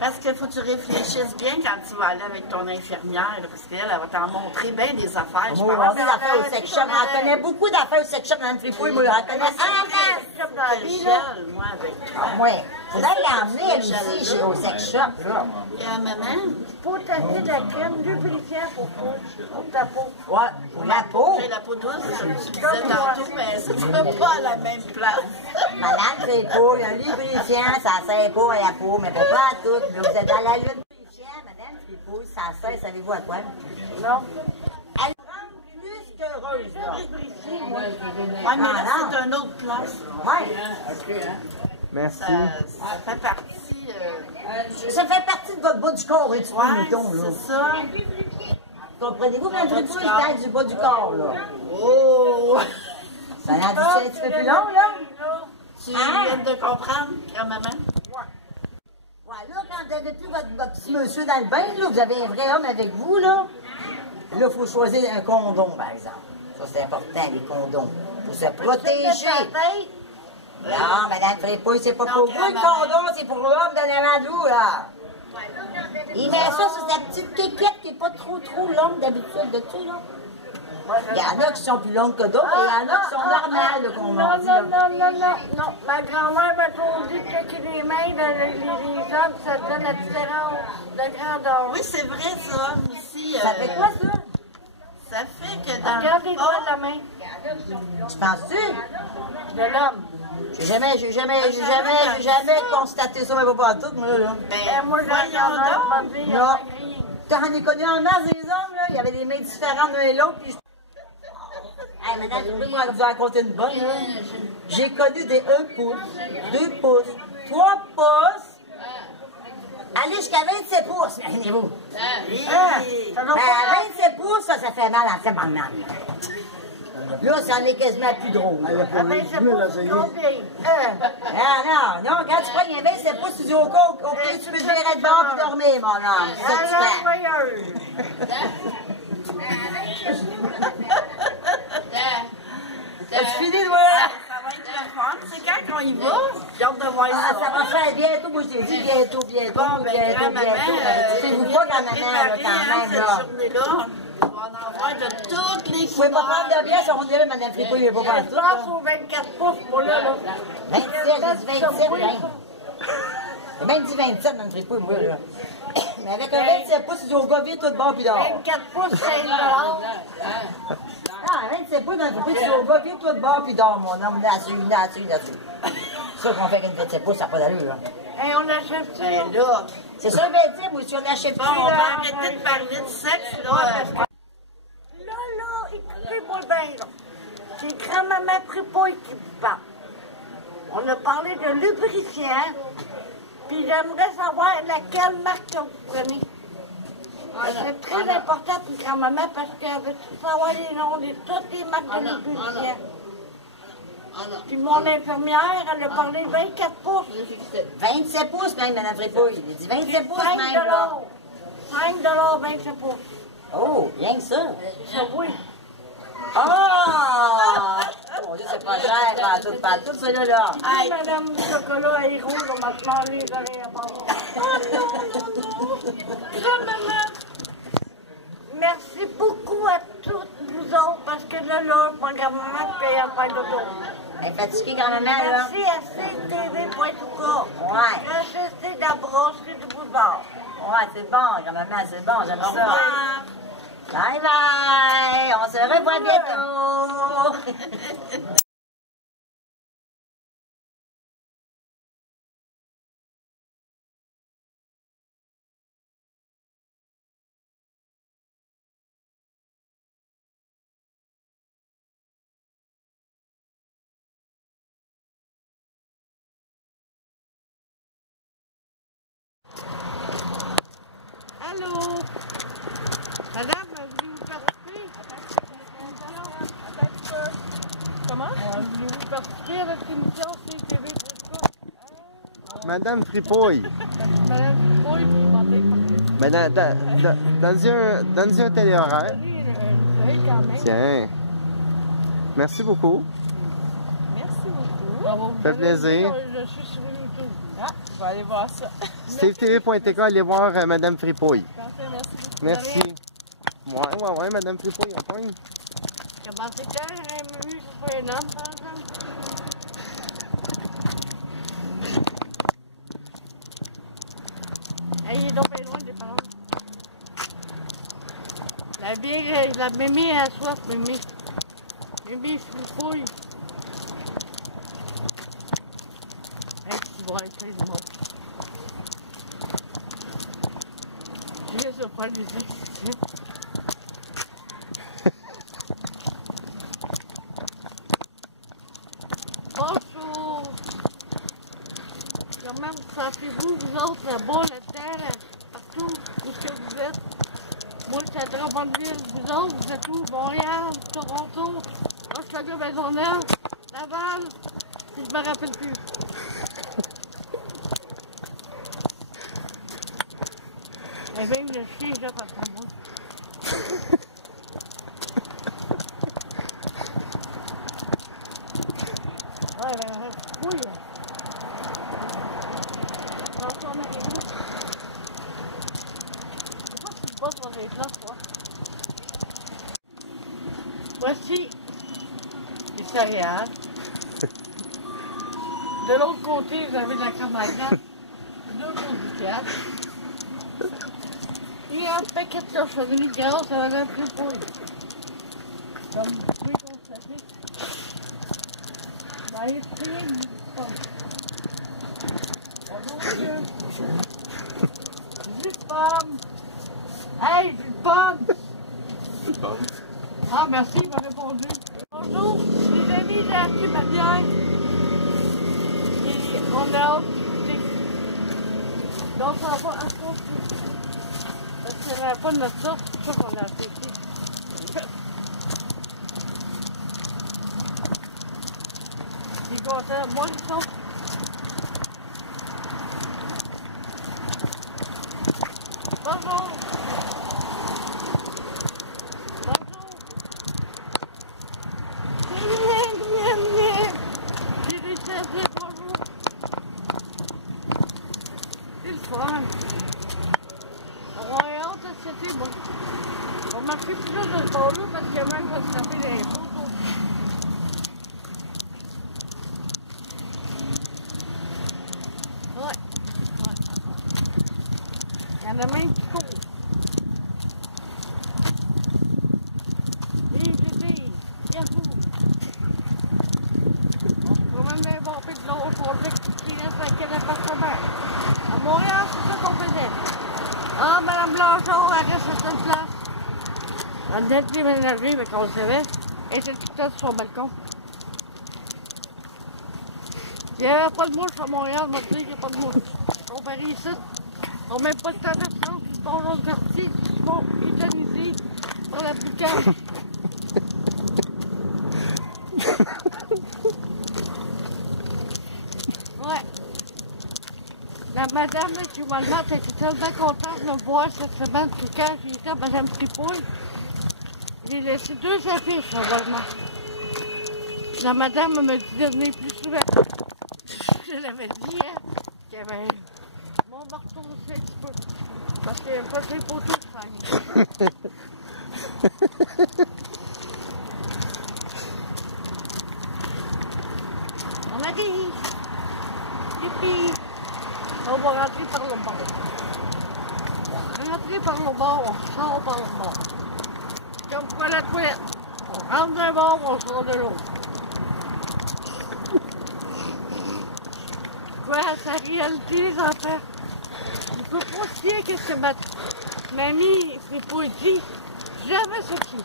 Parce qu'il faut que tu réfléchisses bien quand tu vas aller avec ton infirmière, là, parce qu'elle elle va t'en montrer bien des affaires. Je On va pense. avoir des affaires au sex shop. Elle connaît beaucoup d'affaires au sex shop, madame Fripouille. Moi, elle connaît Rachel, moi, avec toi. Ah, ouais. Faudrait l'emmener, elle aussi, au sex shop, là. Et à maman, Pour tester de la crème lubrifiant pour ta peau. Ouais, pour la peau. j'ai la peau douce, comme tu disais tantôt, mais ça ne sera pas à la même place. Madame Fripouille, un lubrifiant, ça sert pas à la peau, mais pas à tout. Là, vous êtes dans la lutte lubrifiant, madame Fripouille, ça sert, savez-vous à quoi? Non. Elle rend plus qu'heureuse, là. Ouais, mais là, Ah, c'est une autre place. Ouais. Merci. Ça fait partie... Ça fait partie de votre bas du corps, et tu peux, ouais, mettons, là. c'est ça. Comprenez-vous, madame Fripouille, je parle du bas du corps, là. Oh! Ça en dit un petit peu plus long, là? Tu Ah. viens de comprendre, grand-maman? Ouais, là, quand vous n'avez plus votre petit monsieur dans le bain, là, vous avez un vrai homme avec vous, là. Là, il faut choisir un condom, par exemple. Ça, c'est important, les condoms. Pour se protéger. Non, madame Fripouille, c'est pas Non, pour vous, le grand-maman. condom, c'est pour l'homme de l'avant de vous, là. Il met ça sur sa petite kékette qui n'est pas trop longue d'habitude, de tout, là. Il y en a qui sont plus longues que d'autres, et il y en a qui sont normales, là, qu'on m'en dit, là. Non. Ma grand-mère m'a toujours dit que checker les mains dans les hommes, ça donne la différence de grandeur. Oui, c'est vrai, ça. Mais ici, Ça fait quoi, ça? ça fait que dans Regarde les le doigts fond, de la main Tu penses-tu? de l'homme. J'ai jamais constaté ça, mais pas tout, moi, là. ben, Moi, j'ai voyons m'a donc. dit, Non. T'en ai connu en masse des hommes, là. Il y avait des mains différentes l'un et l'autre, puis hey, madame, moi, je vous raconter une bonne, là. J'ai connu des 1 pouce, 2 pouces, 3 pouces, aller jusqu'à 27 pouces, imaginez-vous. Ça doit Ben, pas à 27 pouces, ça fait mal en tabarnak. Là, ça en est quasiment plus drôle. ben, c'est pas combien. Ah non, quand tu prends un 27 pouces, tu dis au pied, tu peux te virer de bord et dormir, mon homme. C'est ça que tu fais. As-tu fini, toi? Ça va être le fun. C'est quand qu'on y va? J'ai hâte de voir Ah, ça. ça va faire bientôt, moi je t'ai dit bientôt, Bon, ben, grand-maman, C'est-vous pas grand-maman, là, quand même, là? cette journée-là, on va en avoir de toutes les Vous pouvez pas prendre de couleurs. bière, on dirait, madame Fripouille, il est pas Je partout, passe là. aux 24 pouces, moi, là. 27, j'ai dit 27, hein. J'ai même dit 27, madame Fripouille, moi, là. Mais avec un 27 pouces, tu dis au gars, vite, tout de bord, puis dehors. 24 pouces, c'est 1 Ah, 27 pouces, madame Fripouille, tu dis au gars, vite, tout de bord, puis dehors, mon homme, là-dessus. C'est ça qu'on fait avec une 27 pouces, ça n'a pas d'allure, là. Et on achète ça. Ben là, C'est ça, 27, moi, si on l'achète bon, plus, on va là. arrêter de parler de sexe, là. Là, écoutez-moi bien, là. C'est grand-maman Fripouille qui vous parle. On a parlé de lubrifiant, puis j'aimerais savoir laquelle marque que vous prenez. C'est très important pour grand-maman parce qu'elle veut savoir les noms de toutes les marques de lubrifiant. Puis mon infirmière, elle a parlé de 24 pouces. 27 pouces, même, madame Fripouille. Il dit 27 pouces, 5 même, là. 5 27 pouces. Oh, rien que ça. Ça, oui. Ah! mon Dieu, c'est pas cher, pas tout, celui-là, là. Hey, madame, le chocolat est rouge, on va se manger les oreilles à part. Oh non! Grand-maman, merci beaucoup à toutes vous autres, parce que là, mon grand-maman, je paye à faire d'auto. Elle est fatiguée, grand-maman, là. Merci à CTV.ca. Ouais. J'ai de la brasserie du boulevard. Ouais, c'est bon, grand-maman, c'est bon, j'aime ça. Bye bye! On se revoit bientôt! Allô? Madame, voulez-vous participer? Comment? Voulez-vous participer à votre émission CTV? Madame Fripouille. Madame Fripouille, vous m'entendez parler. Mais donne-y un téléhoraire. Quand même. Tiens. Merci beaucoup. Merci beaucoup. Fait plaisir. Je suis sur YouTube. Ah, je vais aller voir ça. SteveTV.tk, allez voir Madame Fripouille. Parfait, merci beaucoup. Merci. Ouais, Madame Fripouille, on pogne. Comment c'est quand j'aurais eu sur un homme, par exemple? Hey, il est donc bien loin des parents. La vieille, la mémé a soif, mémé. Mémé Fripouille. Hey, tu vas être très bon. Je vais se faire des exercices. Bonjour! Comment vous sentez-vous, vous autres, là-bas, là-dedans, là, partout où ce que vous êtes? Moi, je suis à Drummondville. Vous autres, vous êtes où? Montréal, Toronto, Hochelaga, Maisonneuve, Laval, puis je me rappelle plus. Et même le chien, là, parce que moi. Ouais, ben, oui. Attention, on arrive où? Pourquoi tu te bats sur les plans, toi? Voici les céréales. De l'autre côté, vous avez de la crème à glace. 2 pour 10 $. Et un paquet de cochonneries grâce à Madame Fripouille. Comme vous pouvez constater. Dans les prix du pomme. Bonjour, monsieur. Du pomme. Hey, du pomme. Ah, merci, il m'a répondu. Bonjour, mes amis, j'ai acheté ma bière. Et on a hâte d'écouter. Donc, ça va pas encore plus. Parce que c'est pas de notre sorte, c'est ça qu'on a acheté ici. Il est content. Moi, ils sont. Bonjour. Bonjour. J'ai réussi à dire bonjour. C'est le fun. On va aller hâte à cet été, moi. On marche plus là de ce bord-là parce qu'il y a même pas de taper les choses. Ouais. Il y en a même qui courent. Les bébés, yahoo! On se promène d'un bord puis de l'autre pour dire qu'il reste à quel appartement. À Montréal, c'est ça qu'on faisait. Ah, Mme Blanchard, elle reste à cette place. Elle venait de déménager, mais qu'on le savait. Elle était toute seule sur son balcon. Il n'y avait pas de mouche à Montréal, on m'a dit qu'il n'y a pas de mouche. Comparé ici, on n'a même pas de temps d'absence, ils sont dans le quartier, ils sont utilisés par la plus calme. Ouais. La madame là, qui m'a demandé, elle était tellement contente de me voir cette semaine, puis quand j'ai été à Madame Fripouille, j'ai laissé 2 affiches à Walmart. La madame me dit de venir plus souvent. Je l'avais dit, hein, qu'il y avait... Bon, on va retourner un petit peu. Parce qu'il n'y a pas de photos de famille. On arrive. Youpi. On va rentrer par le bord. Rentrer par le bord, on sort par le bord. Comme quoi la toilette. On rentre d'un bord, on sort de l'autre. Quoi, c'est la réalité, les enfants. Je ne peux pas se dire qu'est-ce que ma mamie Fripouille dit. Jamais sorti.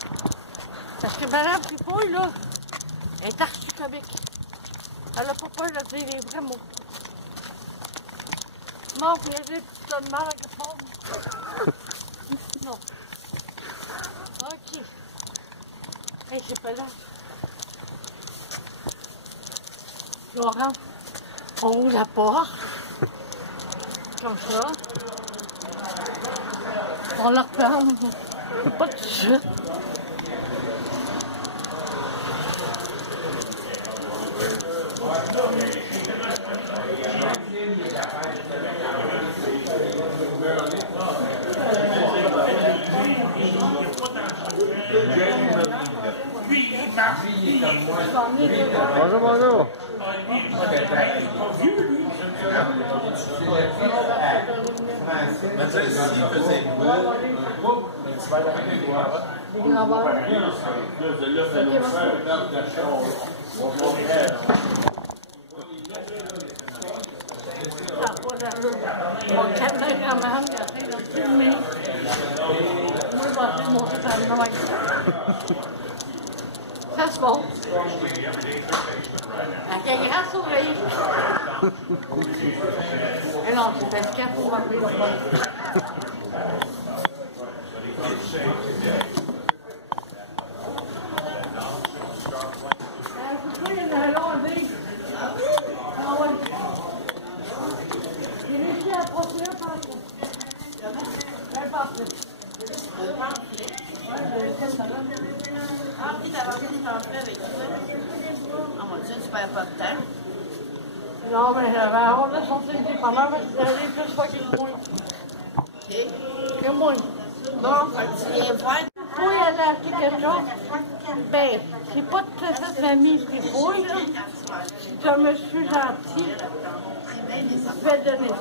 Parce que madame Fripouille, là, est archi-comique. Elle n'a pas peur de dire les vrais mots. Non, puis elle dit que tu donnes mal à quelque chose. Non. Ok. Hey, c'est pas là. Laurent, on ouvre la porte. Comme ça. On la referme. Pas tout de suite. Bonjour, bonjour. Mon caméraman, il a fait le filmer. Moi, je vais essayer de monter ça de même. Ça se monte. Avec un grand sourire. Et non, c'est parce qu'il faut m'appeler le bon. Pourquoi il y en a un long à dire? Ah ouais. J'ai réussi à approcher un parfait. Un parfait. Ah, puis d'avoir fait des pamphlets avec ça. Ah, mon Dieu, tu perds pas de temps. Non, mais on a sorti le dépanneur, mais c'est allé plus fois qu'il moins. OK. Que moins. Bon, fait que tu viens voir. Fripouille, elle a acheté quelque chose. Ben, c'est pas tout à fait de famille Fripouille, là. C'est un monsieur gentil. Il fait donner ça.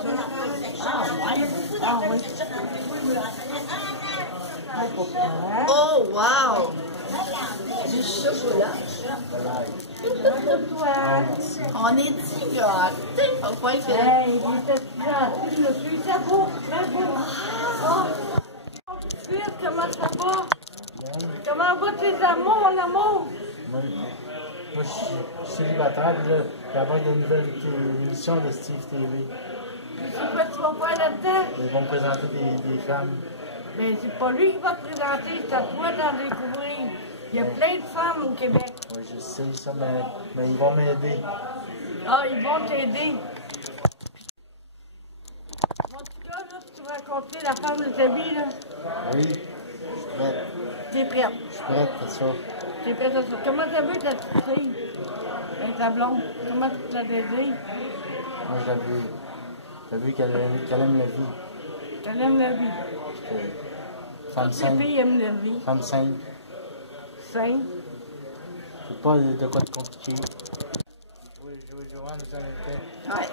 Ah, ouais. Ah, oui. Oh, wow! Du chocolat. On est dit gâtés. Faut pas être... Hey, il était gentil, monsieur. Il était beau, très beau. Ah! Comment ça va? Comment va tes amours, mon amour? Moi, je suis célibataire, puis là, d'abord, il y a une nouvelle émission de Steve TV. C'est quoi tu vas faire là-dedans? Ils vont me présenter des femmes. Mais c'est pas lui qui va te présenter, c'est à toi d'en découvrir. Il y a plein de femmes au Québec. Oui, je sais ça, mais ils vont m'aider. Ah, ils vont t'aider. En tout cas, là, si tu veux rencontrer la femme de ta vie, là, Oui, je suis prête. t'es prête. Je suis prête à ça. T'es prête à ça. Comment t'as vu ta petite fille? Avec ta blonde? Comment tu la désires? Moi, j'ai vu qu'elle aime la vie. Elle aime la vie. Femme Toutes les sainte. filles aiment la vie. Femme sainte. Sainte. C'est pas de quoi de compliqué. Oui, Joanne, nous invitait. Ouais.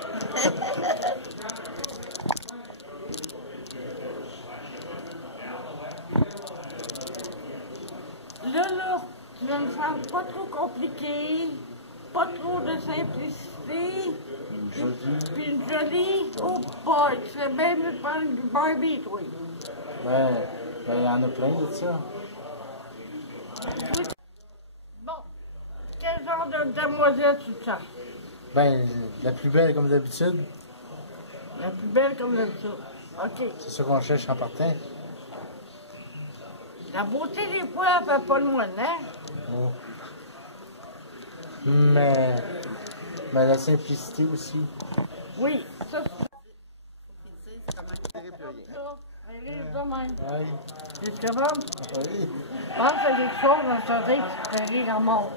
Là, tu vas me faire pas trop compliqué, pas trop de simplicité. Une jolie. Puis une jolie, oh boy, tu serais bien mieux de prendre du Barbie, toi. Ben, il y en a plein de ça. Bon, quel genre de demoiselle tu te sens? Ben, la plus belle comme d'habitude. La plus belle comme d'habitude. OK. C'est ça qu'on cherche en partant. La beauté des fois, elle fait pas le moine, hein? Oh. Mais la simplicité aussi. Oui, ça, c'est Je dirais plus rien. ça. Elle est de même. Oui. Tu es capable? Oui. Pense à quelque chose dans ta vie qui te fait rire à mort.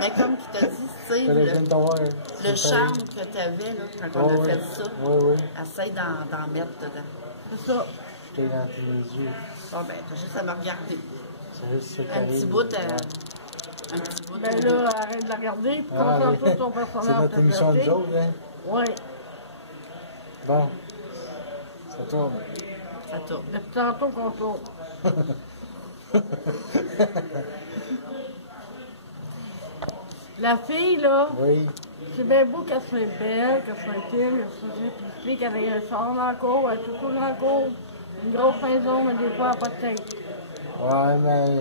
Mais comme tu t'as dit, tu sais, le charme que tu avais là, quand on a fait ça, essaye d'en mettre dedans. C'est ça. Je t'ai dans tes yeux. Bon, ben, t'as juste à me regarder. C'est juste ça qui Un petit arrive. bout, un petit bout. Ben là, arrête de la regarder, puis concentre-toi sur ton personnage. C'est notre émission de autres, hein? Oui. Bon. Ça tourne. Ça tourne. Depuis tantôt qu'on tourne. La fille, là, Oui. c'est bien beau qu'elle soit belle, qu'elle soit fine, qu'elle soit fille, qu'elle ait un char dans la cour, elle est toujours dans la cour. Une grosse maison, mais des fois, elle n'a pas de tête. Ouais,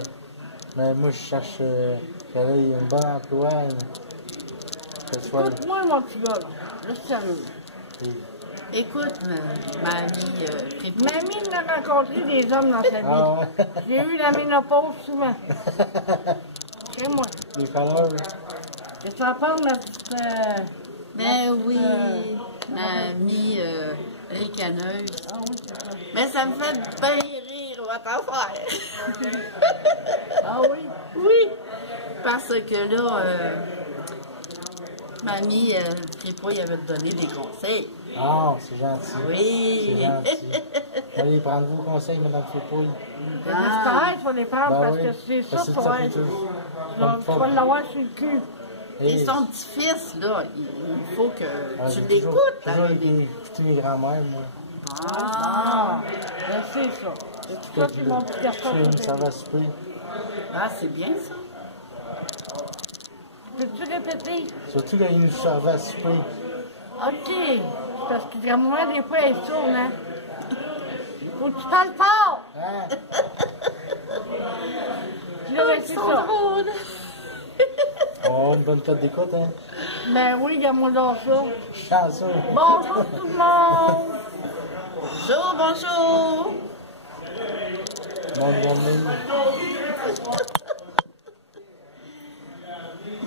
mais moi, je cherche qu'elle ait un bon emploi. Que ce soit... Écoute-moi, mon petit gars, là. Reste sérieux. Écoute, mamie, Mamie m'a rencontré des hommes dans sa vie. Ah ouais? J'ai eu la ménopause souvent. C'est moi. Les chaleurs. Qu'est-ce que tu en penses, ma petite... ben oui, mamie ricaneuse. Ah oui, c'est ça. Mais ça me fait bien rire, votre affaire. Ah oui? Oui, parce que là, mamie Tripouille avait donné des conseils. Ah, c'est gentil. Oui. C'est gentil. Allez, prendre vos conseils, Mme Fépouille. J'espère qu'il faut les prendre parce que c'est ça, Parce que ça fait tu vas l'avoir sur le cul. Et son petit-fils, là, il faut que tu l'écoutes. Toujours écouter mes grands-mères, moi. Ah, ben c'est ça. Et tout ça, c'est mon petit garçon. Ça va souper. Ah, c'est bien ça. Peux-tu répéter? Surtout quand il nous servait à souper. OK. Parce que grand-maman, des fois, elle est sourde, hein? Faut que tu parles fort! Hein? Là, ben, c'est ça. Oh, une bonne tête d'écoute, hein? Ben oui, regarde-moi dans ça. Chanceux. Bonjour tout le monde! Bonjour, bonjour. Bonne journée.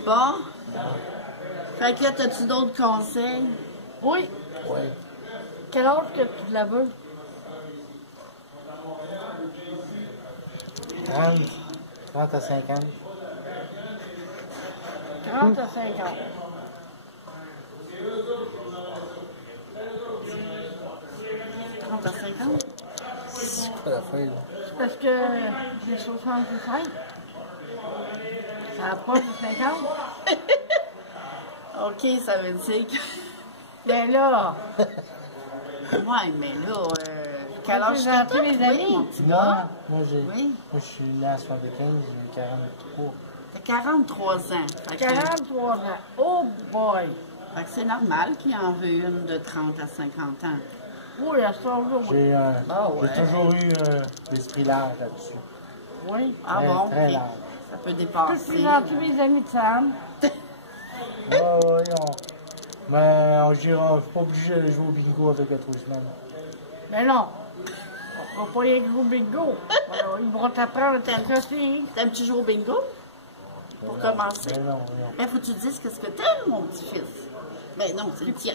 Bon. Fait que là, t'as-tu d'autres conseils? Oui. Oui. Quel âge que tu la veux? 30 à 50. 30 à 50. À 50? C'est quoi la feuille, là? C'est parce que j'ai 65. Ça approche de 50. OK, ça veut dire que... Ben là, Ouais, mais là, quel âge j'ai que les amis. mon petit gars? Moi, Oui. je suis né à 75, j'ai 43. T'as 43 ans. Fait que 43 ans. Oh boy! c'est normal qu'il en veut une de 30 à 50 ans. Oui, elle sort là, oui. J'ai ouais. toujours eu l'esprit large là-dessus. Oui. Ah Très, bon? très ok. large. Ça peut Je suis dépasser. dans tous mes amis de Sam. Oui, mais on gira, pas obligé de jouer au bingo avec les 3 semaines. Mais non. On va pas y aller jouer au bingo. Alors, ils vont t'apprendre à t'associer. T'aimes-tu jouer au bingo? Pour commencer. Mais non. Il faut que tu dises qu'est-ce que t'aimes, mon petit-fils. Mais non, c'est le tien.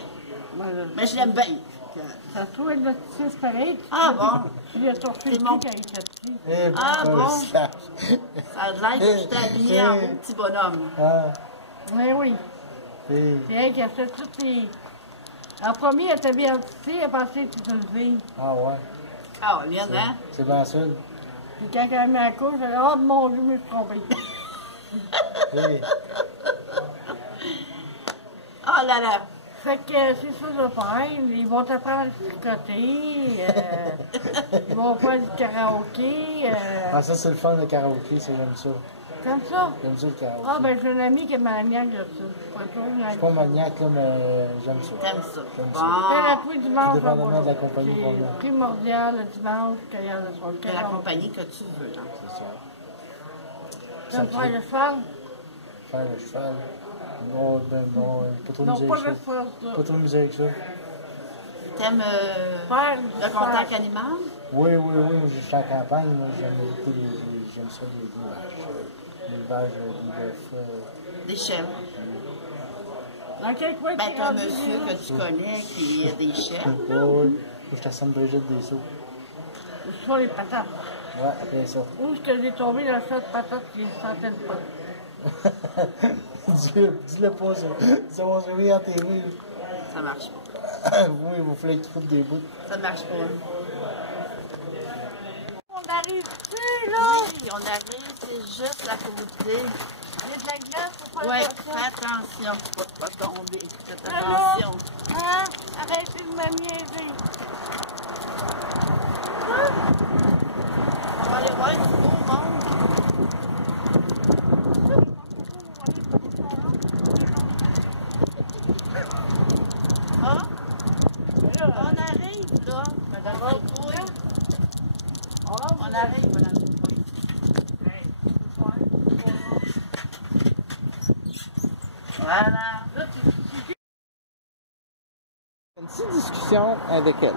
Voilà. Mais je l'aime bien. Ça se trouve être notre fils pareil. Ah bon? Tu lui as torché le C'est cul mon- quand il était petit. Eh, Ah, bon? ça. Ça a l'air que je t'ai habillé en beau petit bonhomme. Ah, Mais oui. c'est... C'est elle qui a fait toutes les... En premier, elle était bien petite, elle pensait que c'était une fille. Ah ouais, Ah, Lionne, hein? c'est bien ça. Puis quand elle a mis à couche, elle a dit, oh mon Dieu, je me suis trompée. Eh, Oh là là! Fait que c'est ça que je vais faire. Ils vont t'apprendre à tricoter. Ils vont faire du karaoké. ah, ça, c'est le fun, le karaoké, c'est j'aime ça. Comme ça. J'aime ça, le karaoké. Ah, ben j'ai un ami qui est maniaque de ça. Je suis pas maniaque, là, mais j'aime ça. T'aimes ça? J'aime ça. Elle a Bon. tous les dimanches. Tout dépendamment on va de la là. compagnie qu'on a. C'est primordial le dimanche qu'il y a le soir. De la compagnie que tu veux. Hein. C'est ça. T'aimes faire le cheval? Faire le cheval. Non, ben non, pas trop de Non, misère pas avec le ça. cheval, ça. Pas trop de misère avec ça. T'aimes Faire le contact animal? Oui, moi, je suis en campagne, moi, j'aime beaucoup j'aime ça, les vaches. Les vaches, des bœufs. Des chèvres? Dans quel coin Ben, tu es t'as un rendu, monsieur là? que tu connais qui a des chèvres. Oui, oui. Je t'assemble Brigitte des sauts. Où sont les patates? Ouais, après ça. Où est-ce que j'ai tombé dans cette patate qui ne sentait pas? Dis-le pas, ça va se réveiller en TV. Ça marche pas. Oui, vous voulez qu'il coupe des bouts. Ça marche pas. On arrive plus, là! Oui, on arrive, c'est juste à côté. Il y a de la glace, faut faire Oui, attention. fais attention pour pas tomber. Faites Alors, attention. hein? Arrêtez de me niaiser. On va aller voir du beau monde. Ah? On arrive, là, Madame Fripouille. On arrive, Madame Fripouille. Voilà. Une petite discussion avec elle.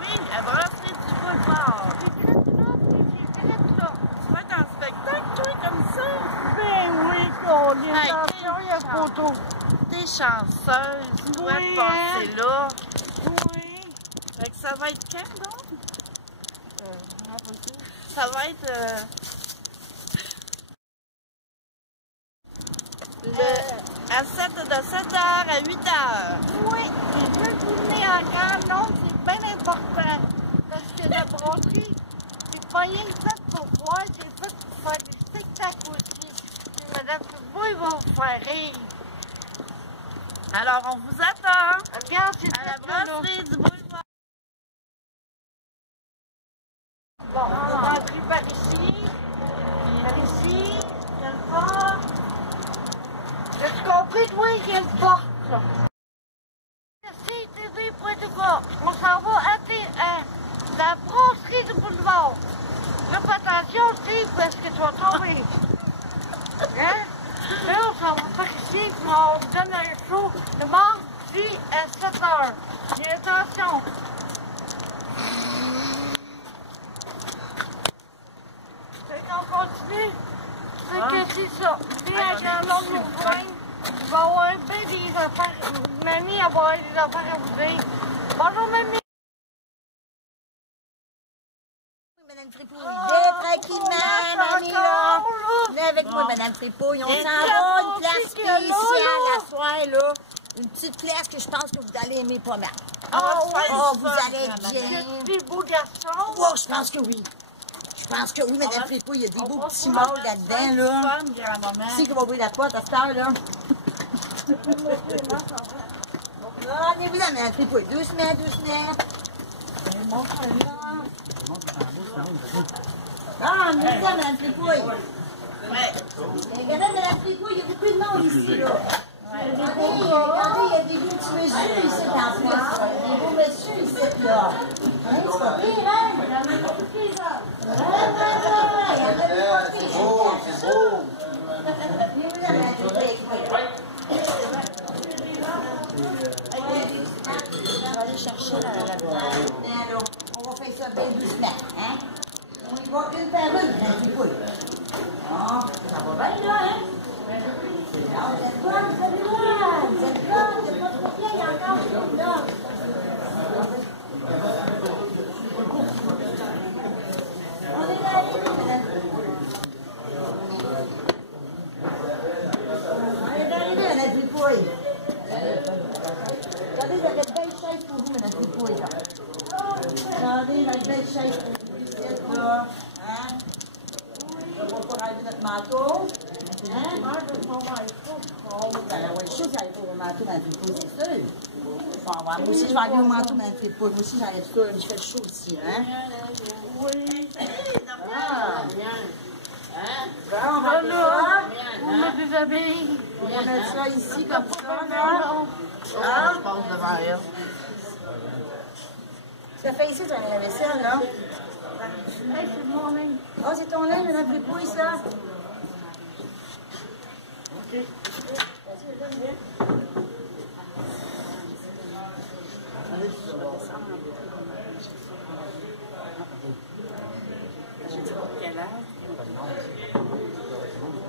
Oui, la brasserie du boulevard. là. Tu vas être en spectacle, toi, comme ça? Ben oui, qu'on est Hey, attention, il y a photo. T'es chanceuse, tu dois Oui, te passer là. Oui. Fait que ça va être quand, donc? Ça va être... à 7h à 8h. Oui, et je vous mets en grand nombre, c'est bien important. Parce que la brasserie, c'est pas rien que fait pour voir, c'est fait pour faire des spectacles aussi. Et Madame Fripouille va vous faire rire. Alors, on vous attend Regarde, c'est à la fait là. brasserie du boulevard. Bon, on va rentrer par ici. Par ici, quelque part. As-tu compris, toi, il y a une porte, là? CTV.gouv. On s'en va à la brasserie du boulevard. Là, fais attention, Steve, parce que tu vas tomber. Hein? Là, on s'en va par ici, puis on vous donne un show le mardi à 7h. Mais attention. Fait qu'on continue. Fait que c'est ça. Viens à Grand Long nous rejoindre. Il va y avoir bien des affaires. Mamie, elle va avoir des affaires à vous dire. Bonjour, mamie. Madame Fripouille, viens tranquillement, mamie, là. Venez avec moi, Madame Fripouille. On s'en va, une place spéciale à soir, là. Une petite place que je pense que vous allez aimer pas mal. Ah ouais, Vous allez être bien. des beaux garçons. Oh, je pense que oui. Je pense que oui, Madame Fripouille, il y a des beaux petits mâles là-dedans, là. Qui va ouvrir la porte à cette heure-là? Venez-vous là, Madame Fripouille. Doucement, doucement. Ah, venez-vous là, Madame Fripouille. Regardez, Madame Fripouille, il y a beaucoup de monde ici, là. Regardez, il y a des beaux petits messieurs ici, en plus. Des beaux messieurs ici, là. Hein, c'est pas pire, hein? Il y en a beaucoup pire, là. C'est beau. Venez-vous là, Madame Fripouille. Je vais aller chercher la on va faire ça bien doucement, hein? On y va une par une, Madame Fripouille. Ah, ça va bien, là, hein? Vous êtes bonne, vous êtes bonne, vous êtes bonne, il n'y a pas trop bien, il y a encore des choses là. On est là, Madame. On est arrivé, Madame Fripouille. Regardez, il y a une belle chaise pour vous, Madame Fripouille, là. Regardez, la belle chaise pour vous, là, hein? On va pas rajouter notre manteau. Hein? Moi, je vais prendre un chaud. Oh, ben, ouais, le chaud, ça va être au manteau dans le Fripouille, c'est sûr. Bon, moi aussi, je vais aller au manteau dans le Fripouille. Moi aussi, j'enlève ça, mais je fais le chaud aussi, hein? Oui. Ah, bien. Hein? Bon, on va mettre ça. On me déshabille. On va mettre ça ici, comme ça, là. Ah, je passe devant elle. Ça fait ici, ton lave-vaisselle, là? Hey, c'est mon linge. Oh, c'est ton linge, Madame Fripouille, ça? OK. Je dis pour quelle heure?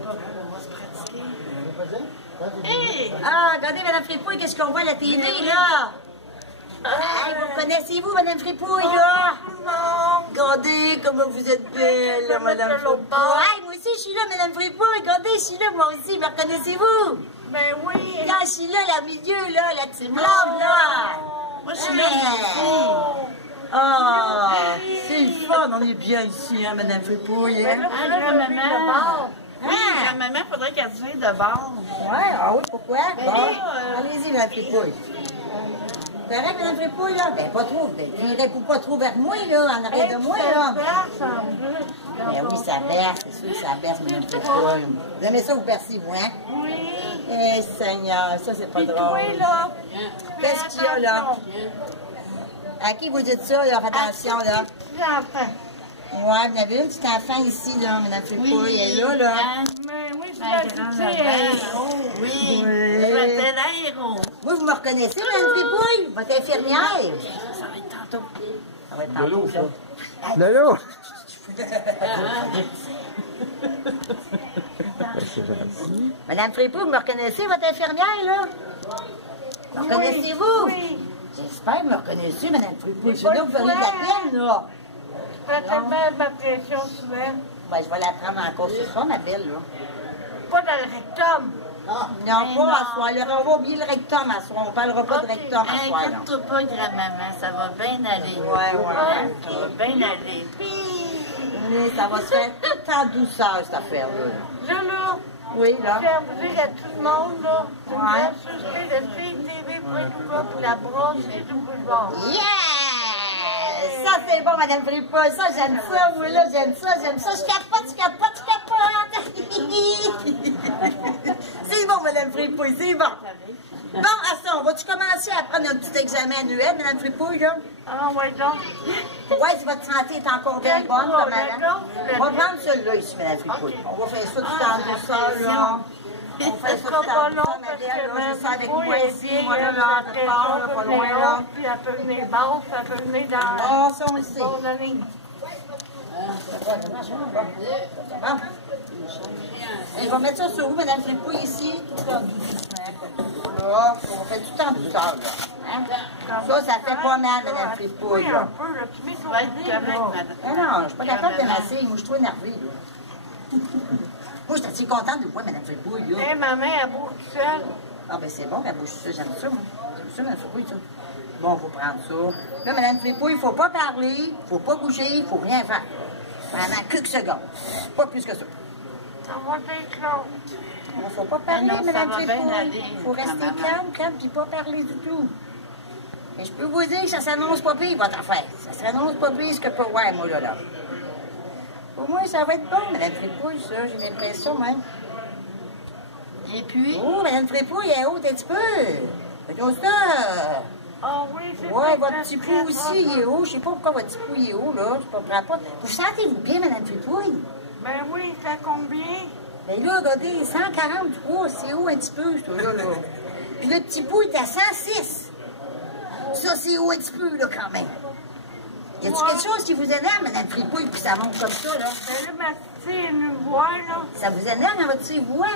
On va se pratiquer. Hey! Ah, regardez, Madame Fripouille, qu'est-ce qu'on voit à la télé, là? Hey, vous connaissez-vous, Madame Fripouille, là? Non. Regardez comment vous êtes belle, là, Madame Fripouille. Hey, moi aussi, je suis là, Madame Fripouille. Regardez, je suis là, moi aussi. Me reconnaissez-vous? Ben oui. Là, je suis là, là, au milieu, là, la petite blonde, là. Moi, je suis là aussi. Ah, c'est le fun, on est bien ici, hein, Madame Fripouille, hein? Ah, grand-maman. Oui, Ah. grand-maman, faudrait qu'elle se vienne de bord. Ouais, ah oui, pourquoi? Ben Bon, là, allez-y, Madame Fripouille. C'est vrai, Madame Fripouille, là? Ben, pas trop. Ben, tirez-vous pas trop vers moi, là, en arrière de moi, là. Ben oui, ça berce, c'est sûr que ça berce, Madame Fripouille. Vous aimez ça, vous bercez, vous, hein? Oui. Eh, Seigneur, ça, c'est pas Puis drôle. toi, là. Qu'est-ce qu'il y a, là? À qui vous dites ça, là? Faites attention, là. Petit enfant. Ouais, vous avez une petite enfant ici, là, Madame Fripouille. Elle est là, là. Mais oui, je Ma l'ai grand-mère. Oui, Oui. je m'appelle Aéro. Vous, vous me reconnaissez, Madame Fripouille? Votre infirmière? Ça va être tantôt. Ça va être tantôt, ça. De l'eau! Madame Fripouille, vous me reconnaissez, votre infirmière, là? Me reconnaissez-vous? Oui. J'espère que vous me reconnaissez, Madame Fripouille. pas Sinon, vous feriez de la peine, là. Je prends tellement ma pression souvent. Ben, je vais la prendre encore ce soir, ma belle, là. Pas dans le rectum. Non, pas à soir. Là, on va oublier le rectum à soir. On parlera pas de rectum à soir, là. Inquiète-toi pas, grand-maman, ça va bien aller. Ouais, ouais. Ça va bien aller. Oui, ça va se faire tout en douceur, cette affaire-là. Là, là, Oui, je là. tiens à vous dire à tout le monde, là, c'est Ouais. une société de CTV.com pour la brasserie du boulevard. Yeah! Ça, c'est bon, Madame Fripouille. Ça, j'aime ça. Oui, là, j'aime ça, j'aime ça. Je capote, je capote, je capote. C'est bon, Madame Fripouille, c'est bon. Bon, à ça, on va-tu commencer à prendre un petit examen annuel, Madame Fripouille, là? Ah, ouais, donc. Ouais, si votre santé est encore bien Quel bonne, bras, comme avant. d'accord? On va prendre celui-là ici, Madame Fripouille. On va faire ça tout en douceur, là. On fait ça tout en sera pas long douceur, ma parce belle, que là. J'ai ça avec Fripouille moi est ici, vieille, moi, là, la quelque part, là, pression pas peut loin, venir là. haute, puis elle peut venir basse, elle peut venir dans Bon, ça, on le sait. bon année. Bon. Et je vais mettre ça sur vous, Madame Fripouille, ici, tout en douceur. Là, on fait tout en douceur, là. Hein? Ça fait pas mal, Madame Fripouille, Oui, là. un peu, là, tu mets Ça ton va être nez, correct, là. madame. Ah non, je suis pas capable de masser. Moi, je suis trop énervée, là. Moi, je suis assez contente de vous, Madame Fripouille, là. Eh, ma main, elle bouge toute seule. Ah, ben c'est bon, la bouche, ça, j'aime ça, moi. J'aime ça, Madame Fripouille, ça. Bon, il faut prendre ça. Là, Madame Fripouille, il ne faut pas parler, il ne faut pas bouger, il ne faut rien faire. Pendant quelques secondes. Pas plus que ça. Ça va être long. Il ne faut pas parler, Ah non, ça Madame va bien Fripouille. aller, Il faut rester maman. calme, puis pas parler du tout. Et je peux vous dire que ça s'annonce pas pire, votre affaire. Ça s'annonce pas pire ce que pour voir, moi, là. Pour moi, ça va être bon, Madame Fripouille, ça, j'ai l'impression, même. Et puis, Oh, Madame Fripouille, elle est haute un petit peu. C'est comme ça. Ah oui, c'est Ouais, très, votre petit très, pouls très aussi, il est bon. haut. Je sais pas pourquoi votre petit pouls il est haut, là. Je comprends pas. Vous sentez-vous bien, Madame Fripouille? Ben oui, c'est combien? Ben là, regardez, 143, c'est haut un petit peu, ça, là. Puis le petit pouls est à 106. Ça, c'est haut un petit peu, là, quand même. Y a-t-il quelque chose qui vous énerve, Madame Fripouille, puis ça monte comme ça, là? Ben là, ma petite est venue me voir, là. Ça vous énerve dans votre petite voix?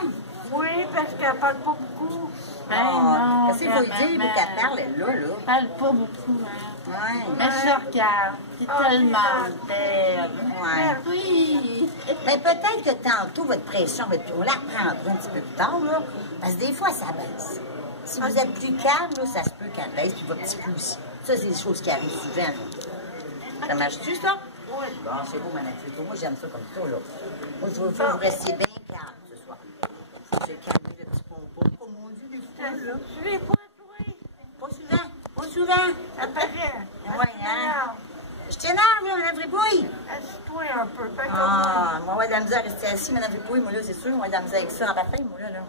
Oui, parce qu'elle parle pas beaucoup. ben non, Qu'est-ce qu'il faut lui dire pour grand-maman. qu'elle parle, elle, là? Parle pas beaucoup, hein. Ouais. Mais je regarde, c'est tellement belle. Ouais. Oui. Mais peut-être que tantôt, votre pression va être... On la reprendra un petit peu plus tard, là. Parce que des fois, ça baisse. Si vous êtes plus calme, là, ça se peut qu'elle baisse, puis votre petit pouls aussi. Ça, c'est des choses qui arrivent souvent, là. Ça marche-tu, ça? Oui. Bon, c'est beau, Madame Fripouille. Moi, j'aime ça comme ça, là. Moi, je veux que vous restiez bien calme ce soir. Faut se calmer le petit pompon. Oh mon Dieu, des fois, là. Tu l'es pas, toi? Pas souvent. Pas souvent. Ça paraît. Ouais, hein? Je t'énerve, là, Madame Fripouille. Assis-toi un peu. Fais comme moi. Ah, moi, on va de la misère à rester assis, Madame Fripouille. Moi, là, c'est sûr, on va de la misère avec ça en rappeler, moi, là.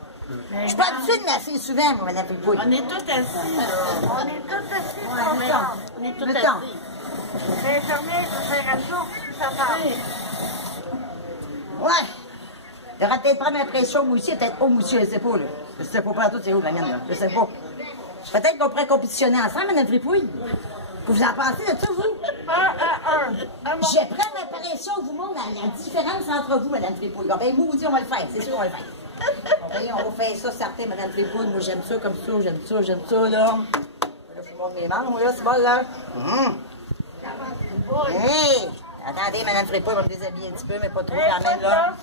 Je suis pas habituée de m'asseoir souvent, moi, Madame Fripouille. On est tous assis, là. On est tous assis Ouais, ensemble. On est tous Le temps. assis. L'infirmière, ça fait à ça, ça parle. Ouais. Il aura peut-être prendre ma pression, moi aussi, peut-être haut, moi aussi, je sais pas, là. Je sais pas, pas tout, c'est où, la mienne, là. Je sais pas. Peut-être qu'on pourrait compétitionner ensemble, Madame Fripouille. Que vous en pensez de ça, vous? 1 à 1. Je prends ma pression, vous montre la différence entre vous, Madame Fripouille. Bon, ben, maudit, on va le faire, c'est sûr, on va le faire. Bon, ben, on va faire ça, certain, Madame Fripouille. Moi, j'aime ça comme ça, j'aime ça, là. je monte mes membres, là, c'est bon, là. Hey! Attendez, Madame Fripouille va me déshabiller un petit peu, mais pas trop quand même, là.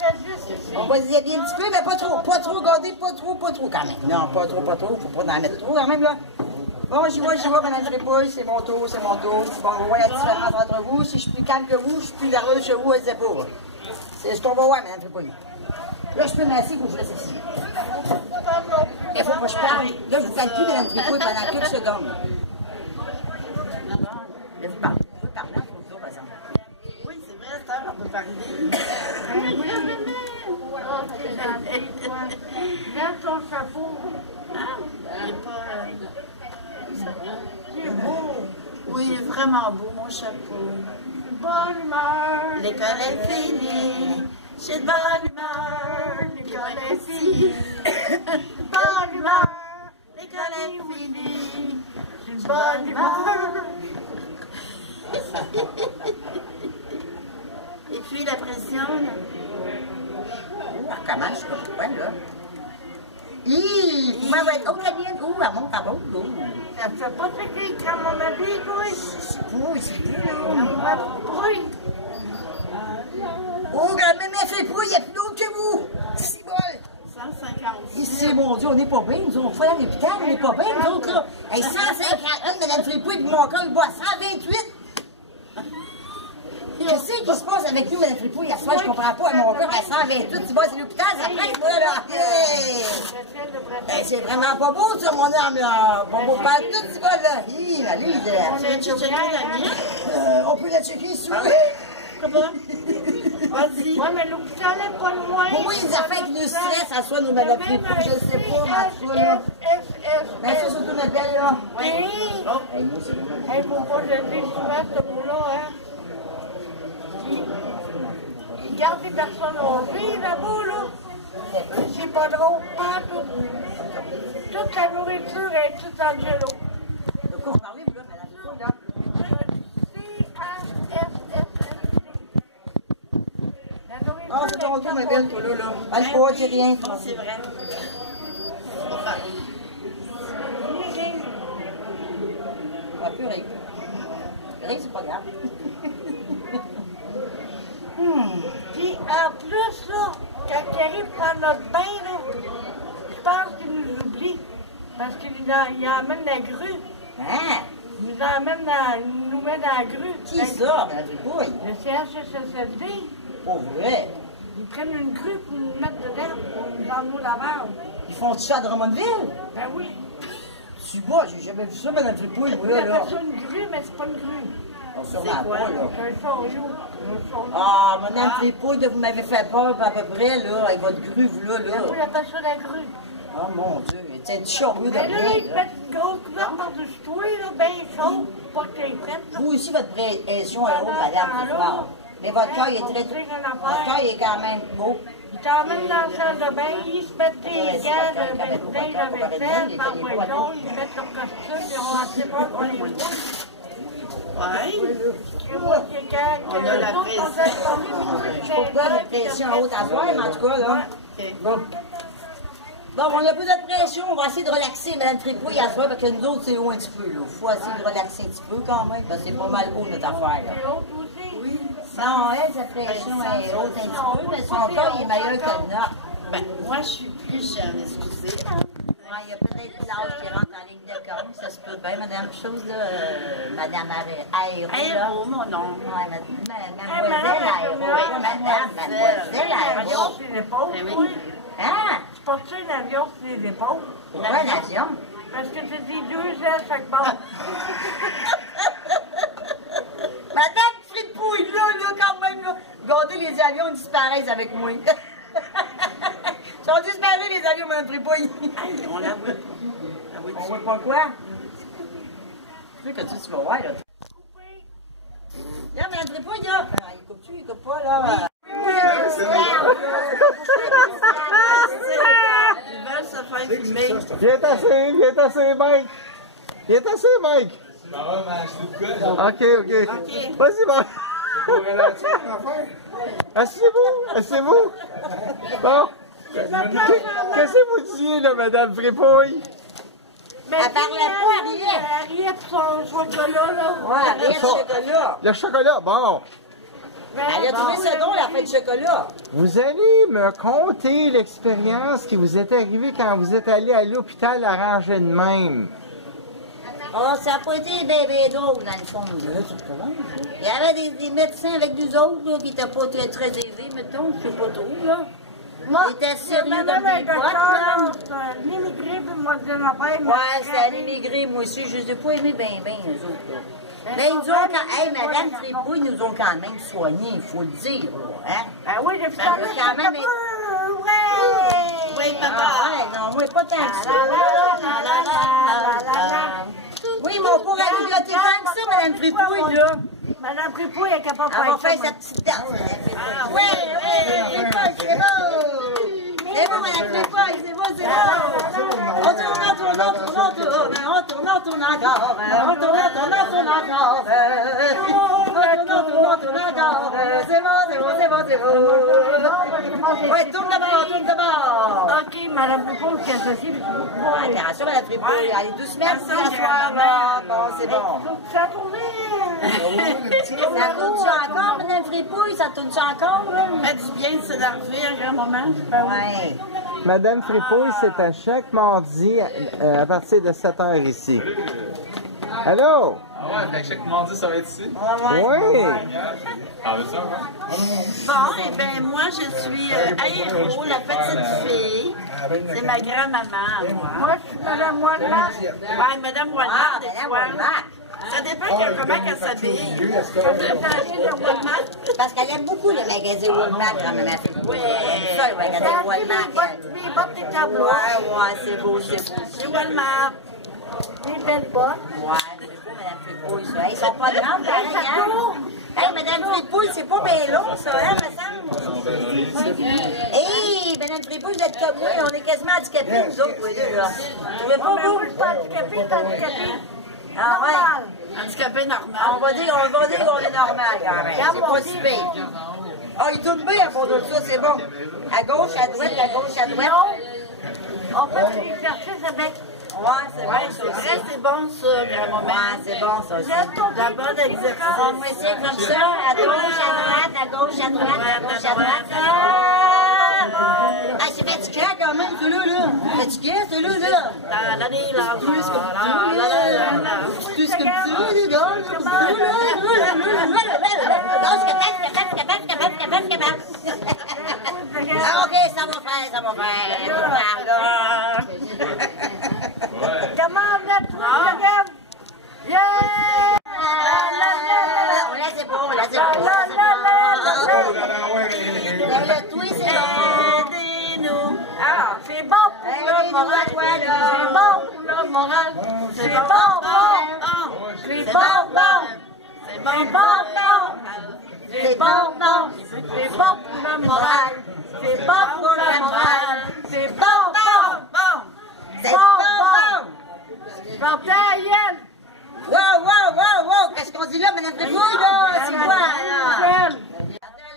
On va se déshabiller un petit peu, mais pas trop. Pas trop, regardez, pas trop quand même. Non, pas trop. Faut pas en mettre trop quand même, là. Bon, j'y vois, Madame Fripouille, c'est mon tour. Bon, on voit la différence entre vous. Si je suis plus calme que vous, je suis plus nerveuse que vous, elle sait pas. C'est ce qu'on va voir, Madame Fripouille. Là, je peux m'asseoir, il faut que je reste ici. Il faut que je parle. Là, je vous calcule, Madame Fripouille, pendant quelques secondes. Là, vous parlez. Vous parlez, par exemple. Oui, c'est vrai, ça, on peut parler. Lève ton chapeau. C'est beau. Oui, vraiment beau, mon chapeau. Bonne humeur. L'école est finie. J'ai de bonne humeur. L'école est finie. Bonne humeur. L'école est finie. J'ai de bonne humeur. Et puis la pression, là. Comment je sais pas pourquoi, là? Hi! Moi, ouais, oh, la mienne, oh, elle monte en haut, là. Ça fait pas piquer comme mon habit, toi. C'est beau, là. Oui. Oh, grand-mère, elle fait pas, il y a plus d'eau que vous. C'est bon. 150. Ici, mon Dieu, on n'est pas bien, nous autres. On faut aller à l'hôpital, on n'est pas bien, nous autres, là. Hey, 151, Madame Fripouille, puis mon corps, il boit 128. Qu'est-ce qui se passe avec nous, Madame Fripouille? À ce soir, je comprends pas. Mon corps, à 128, tu vas à l'hôpital, ça presse, moi, là. Hey, c'est vraiment pas beau, ça, mon âme, là. Pas beau, pas tout, tu vas, là. Hi, la lise. Tu veux checker la mienne? On peut la checker, si vous voulez. Vas-y. Oui, mais l'hôpital n'est pas loin. Oui, les affaires qui nous stressent, à soi, nous, Madame Fripouille, je sais pas, ma foi, là. Ben, ça, surtout notre belle, là. Oui. Il faut pas jeter souvent ce mot-là, hein. Regarde les personnes âgées là-bas, là. C'est pas drôle, pas tout. Toute la nourriture est toute en gelo. De quoi vous parlez, vous, là, Madame Fripouille, là? Ah, c'est ton tour, ma belle, toi, là. Allez, pas, dis rien. Non, c'est vrai. Ah, purée. Purée, c'est pas grave. Puis en plus, là, quand ils arrivent prendre notre bain, là, je pense qu'ils nous oublient. Parce qu'ils emmènent la grue. Hein? Ils nous emmènent ils nous mettent dans la grue. Qui ça, Madame Fripouille? Le CHSLD. Pour vrai? Ils prennent une grue pour nous mettre dedans, pour nous emmener au lavage. Ils font du ça à Drummondville? Ben oui. Tu vois, j'ai jamais vu ça, Madame Fripouille, moi, Ils là. appellent ça une grue, mais c'est pas une grue. On sûrement pas, là. C'est un chariot. Ah, Madame Fripouille, vous m'avez fait peur à peu près, là, avec votre grue, vous, là. Ben oui, ils appellent ça la grue. Oh, mon Dieu, c'est un chariot de Mais là, rien, ils te mettent une grosse couverte par-dessus toi, là, bien chaud, pour pas que tu aies prête, là. vous aussi, votre pression est haute, Madame, ce soir. Mais votre cœur, il est très... Votre cœur, il est quand même beau. Ils t'emmènent dans la salle de bain, ils se mettent des gants de vaisselle, de vaisselle, par poisson, ils mettent leur costume, ils ont assez peur qu'on les voit. Ouais. On a la Pourquoi votre pression haute à soir, mais en tout cas, là? Bon. Bon, on n'a plus de pression, on va essayer de relaxer Mme Fripouille à soir, parce que nous autres, c'est haut un petit peu, là. Il faut essayer de relaxer un petit peu quand même, parce que c'est pas mal haut notre affaire, là. Oui. Non, elle, sa pression est haute un petit peu, mais son corps, il est meilleur que le nôtre. Ben, moi, je suis plus jeune, excusez. Ouais, il y a peut-être l'âge qui rentre en ligne de compte, ça se peut bien, Madame Chose, là, Madame Aéro, là. Aéro, mon nom. Ouais, Mademoiselle Aéro, Mademoiselle Aéro. C'est les épaules, Ben oui. oui. Hein? Tu portes un avion sur les épaules. Pourquoi un avion? Parce que c'est des 2 ailes chaque bord. Madame Fripouille, là, quand même, là, regardez les avions, ils disparaissent avec moi. Ils sont disparus, les avions, Madame Fripouille. On la voit pas. On voit pas quoi? Tu sais que tu vas voir, là. Regarde, Madame Fripouille, là. Il coupe-tu, il coupe pas, là. Ils veulent se faire filmer. Viens tasser, Mike. Viens tasser, Mike. Ok. Vas-y, Mike. Asseyez-vous. Bon. Qu'est-ce que vous disiez, là, Madame Fripouille? Elle parlait pas, elle riait. Elle riait pour son chocolat, là. Ouais, elle riait du chocolat. Le chocolat, bon. Elle a trouvé ça drôle, la fête de chocolat. Vous allez me conter l'expérience qui vous est arrivée quand vous êtes allé à l'hôpital arrangé de même. Oh, ça n'a pas été bébé drôle, dans le fond. Il y avait des médecins avec nous autres, là, qui n'étaient pas très, très aisés, mettons, je sais pas trop, là. Moi, Ils étaient sérieux comme madame des potes, là. c'est un immigré, puis moi, je n'en pas Ouais, c'était un immigré, moi aussi. Je les ai pas aimés bien, eux autres, là. Mais ils nous ont quand... Hey, Madame Tripouille, ils nous ont quand même soignés, il faut le dire, là, hein? Ah oui, j'ai fait Ça ça, a quand même... Oui, Ah, ouais, non, moi, pas tant que ça. Oui, mais on pourrait aller blotter tant que ça, Madame Tripouille, là. Madame Tripouille est capable de Elle va faire faire ça. sa petite danse. Oui, Tripouille, c'est beau. C'est beau, Madame Tripouille, c'est beau, c'est beau. On tourne, on tourne, on tourne, on tourne, on tourne, on tourne encore. On tourne, on tourne, on tourne encore. On tourne, on tourne, on tourne encore. C'est bon, c'est bon, c'est bon, c'est bon. Oui, tourne d'abord, tourne d'abord. OK, Madame Tripouille, qu'est-ce que c'est? Ouais, attention, Madame Tripouille. Allez, doucement, pour s'asseoir, là. Bon, c'est bon. Ça a tourné. Ça tourne-tu encore, Madame Tripouille? Ça tourne-tu encore, là? Ça fait du bien de s'énerver un moment. Ouais. Madame Fripouille, c'est à chaque mardi à partir de 7h ici. Allô? Ah ouais, fait que chaque mardi, ça va être ici? Oui! Ah, mais ça, hein? Bon, eh bien, moi, je suis Aéro, la petite fille. C'est ma grand-maman, moi. Moi, je suis Madame Walmart. Ouais, Madame Walmart, Ah, des Madame fois. Walmart. Ça dépend de comment elle s'habille. Parce qu'elle aime beaucoup le magasin Walmart quand même. Oui, ça, le magasin Walmart. Mes bottes et tableaux. Ouais, c'est beau, c'est beau. Chez Walmart. Mes belles bottes. Ouais, c'est beau, Madame Tripouille, ça. Ils sont pas grandes, pareil, hein? Hey, Madame Tripouille, c'est pas bien long, ça, hein, me semble? Hey, Madame Tripouille, vous êtes comme moi, on est quasiment handicapés, nous autres, oui, là. Vous trouvez pas, Moi, vous? je suis pas handicapée, c'est handicapée. Ah, ouais. Normal. Handicapé normal. On va dire qu'on est normal, quand même. C'est pas si pire. Oh, il tourne bien, pour nous, ça, c'est bon. À gauche, à droite, à gauche, à droite. On fait des exercices avec. Ouais, c'est bon, C'est vrai, c'est bon, ça, grand-maman. Ouais, c'est bon, ça aussi. La bonne exercice. On va essayer comme ça, à gauche, à droite, à gauche, à droite, à gauche, à droite. Ah, c'est fatiguant quand même, celui-là, là. Fatiguant, celui-là, là. Plus comme ça, plus comme ça, les gars, comme ça, Ah, ok, ça va faire, ça va faire. Comment on a trouvé Madame? Yeah! On la sait pas, on la sait pas. Le twist, c'est bon. Aidez-nous. Ah, c'est bon pour le moral. C'est bon pour le moral. C'est bon, bon. C'est bon, bon. C'est C'est bon, bon. C'est bon, bon. C'est bon pour le moral. C'est bon pour le moral. C'est bon, bon. C'est bon, bon. J'entends Yann. Wow, wow, wow, wow. Qu'est-ce qu'on dit là, Madame Tripouille, là? C'est quoi, là?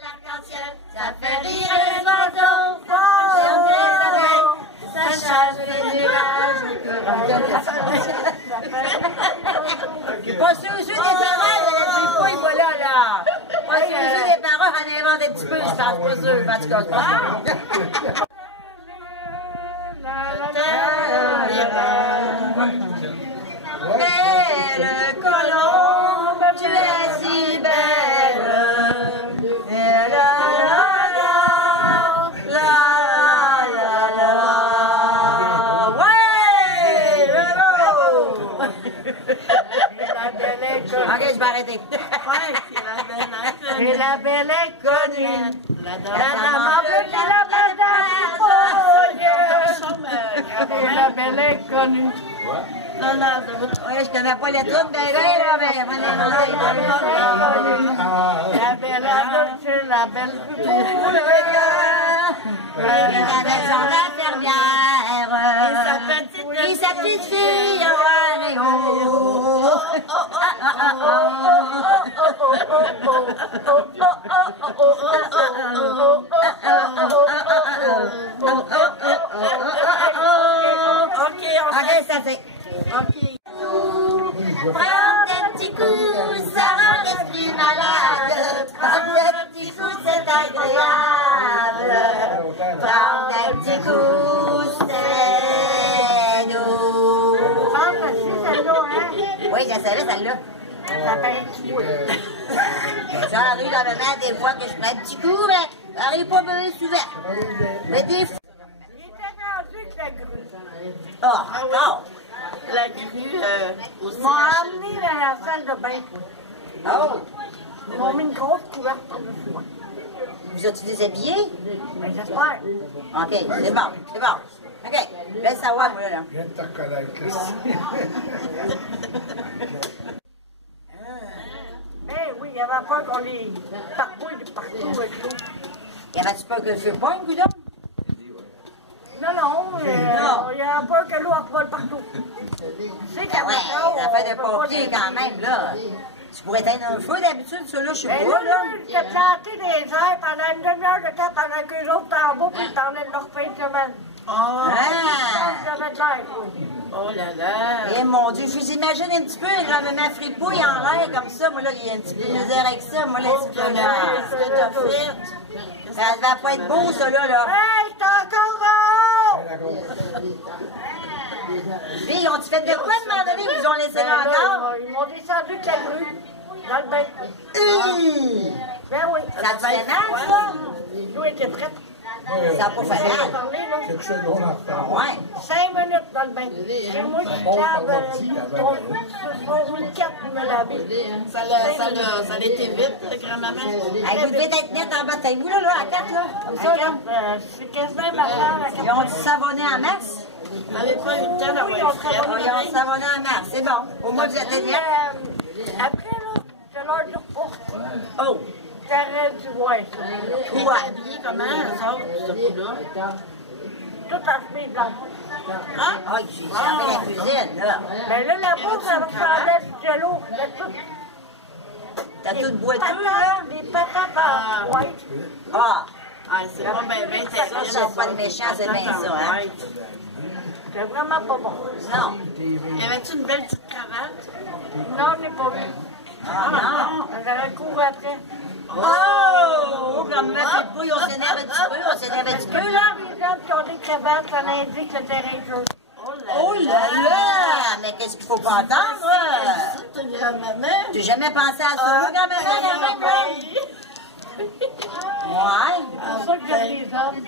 L'arc-en-ciel, ça fait rire les oiseaux. Ça change les nuages, le cœur. Pas sûr des paroles, Madame Tripouille, voilà, là. Pas sûr des paroles, on invente un petit peu, je pense pas sûr. En tout cas, je pense pas. Belle colombe, tu es si belle. La la la la la la. Ouais, bravo. Ok, je vais arrêter. Et la belle est connue. La La dame bleue, c'est la madame Tripouille. Et la belle est connue. Ouais, je connais pas les trucs, mais là, mais La belle adulte, c'est la belle Tripouille. la belle son infirmière. Et sa petite fille, ouais, Ok, ça c'est. petit coup, c'est nous. Je pense que c'est celle-là, hein? Oui, je savais celle-là. Ça s'appelle un petit bout. Ça arrive dans ma main des fois que je prends un petit coup, mais ça arrive pas bien souvent. Mais des fois. Il était rendu avec la grue. Ah, encore. La grue aussi. Ils m'ont emmené dans la salle de bain. Oh, Ils m'ont mis une grosse couverte par-dessus moi. vous as-tu déshabillé? Mais j'espère. OK, c'est bon, c'est bon. OK, laisse savoir, moi, là. Je viens de te reconnaître, Christy. Ben oui, il y avait peur qu'on les parcouille de partout avec l'eau. Y avait-tu peur que le feu pogne, coudonc? Non, non, il y avait peur que l'eau vole partout. C'est qu'à Ah ouais, Macao, ça fait de on peut pas pompier les- quand même, là. Tu pourrais éteindre un feu d'habitude, ça, là, je sais Ben pas, là, là. j'étais planté des airs pendant une demi-heure de temps pendant qu'eux autres étaient en bas puis ils parlaient de leur fin de semaine. Oh, Ah! J'avais de l'air, oui. oh là là. Eh mon Dieu, je vous imagine un petit peu un grand-maman fripouille en l'air comme ça. Moi, là, il y a un petit peu de misère avec ça. Moi, là, c'est Qu'est-ce que t'as fait? ça va pas être beau, ça, là. Hey, t'es encore haut! Puis, ils ont-tu fait de quoi, à un moment donné, ils vous ont laissé là encore? Ils m'ont descendu de la grue, dans le bain. Ben oui. Ça te fait mal, ça? L'eau était prête. Ça n'a pas fait mal. Quelques secondes en retard. Ouais. 5 minutes dans le bain. C'est moi qui lave ton week-end pour me laver. Ça l'était vite, grand-maman? Hey, vous devez être net en bataille, vous, là, à 4, là. Comme ça, là. C'est quasiment ma part. Ils ont savonné en masse? On n'avait pas eu le temps Oui, d'avoir on Ils ont savonné en masse, c'est bon. Au moins, vous êtes net. Après, là, c'est l'heure du repas. Oh! T'arrêtes du voir ça. Ils étaient habillés comment, eux autres, ce coup-là? Tout en chemise blanche. Ah, j'ai fermé la cuisine, là. Ben là, la bouffe, ça ressemblait du jello. T'as tout boiteux, là? Les patates en white. Ah! Ah, c'est pas bien, Ça, c'est pas de méchant, c'est bien ça, hein? C'est vraiment pas bon. Non. Y avait-tu une belle petite cravate? Non, je n'ai pas vu. Ah, non. J'aurais couru après. Oh! Comme ma petite pouille, on s'énerve un petit peu, on s'énerve un petit peu, là. Les hommes qui ont des cravates, ça indique le terrain de jeu. Oh là là! Mais qu'est-ce qu'il faut pas entendre, là? C'est grand-maman. T'as jamais pensé à ça, là, grand-maman, Ouais. C'est pour ça que j'aime les hommes.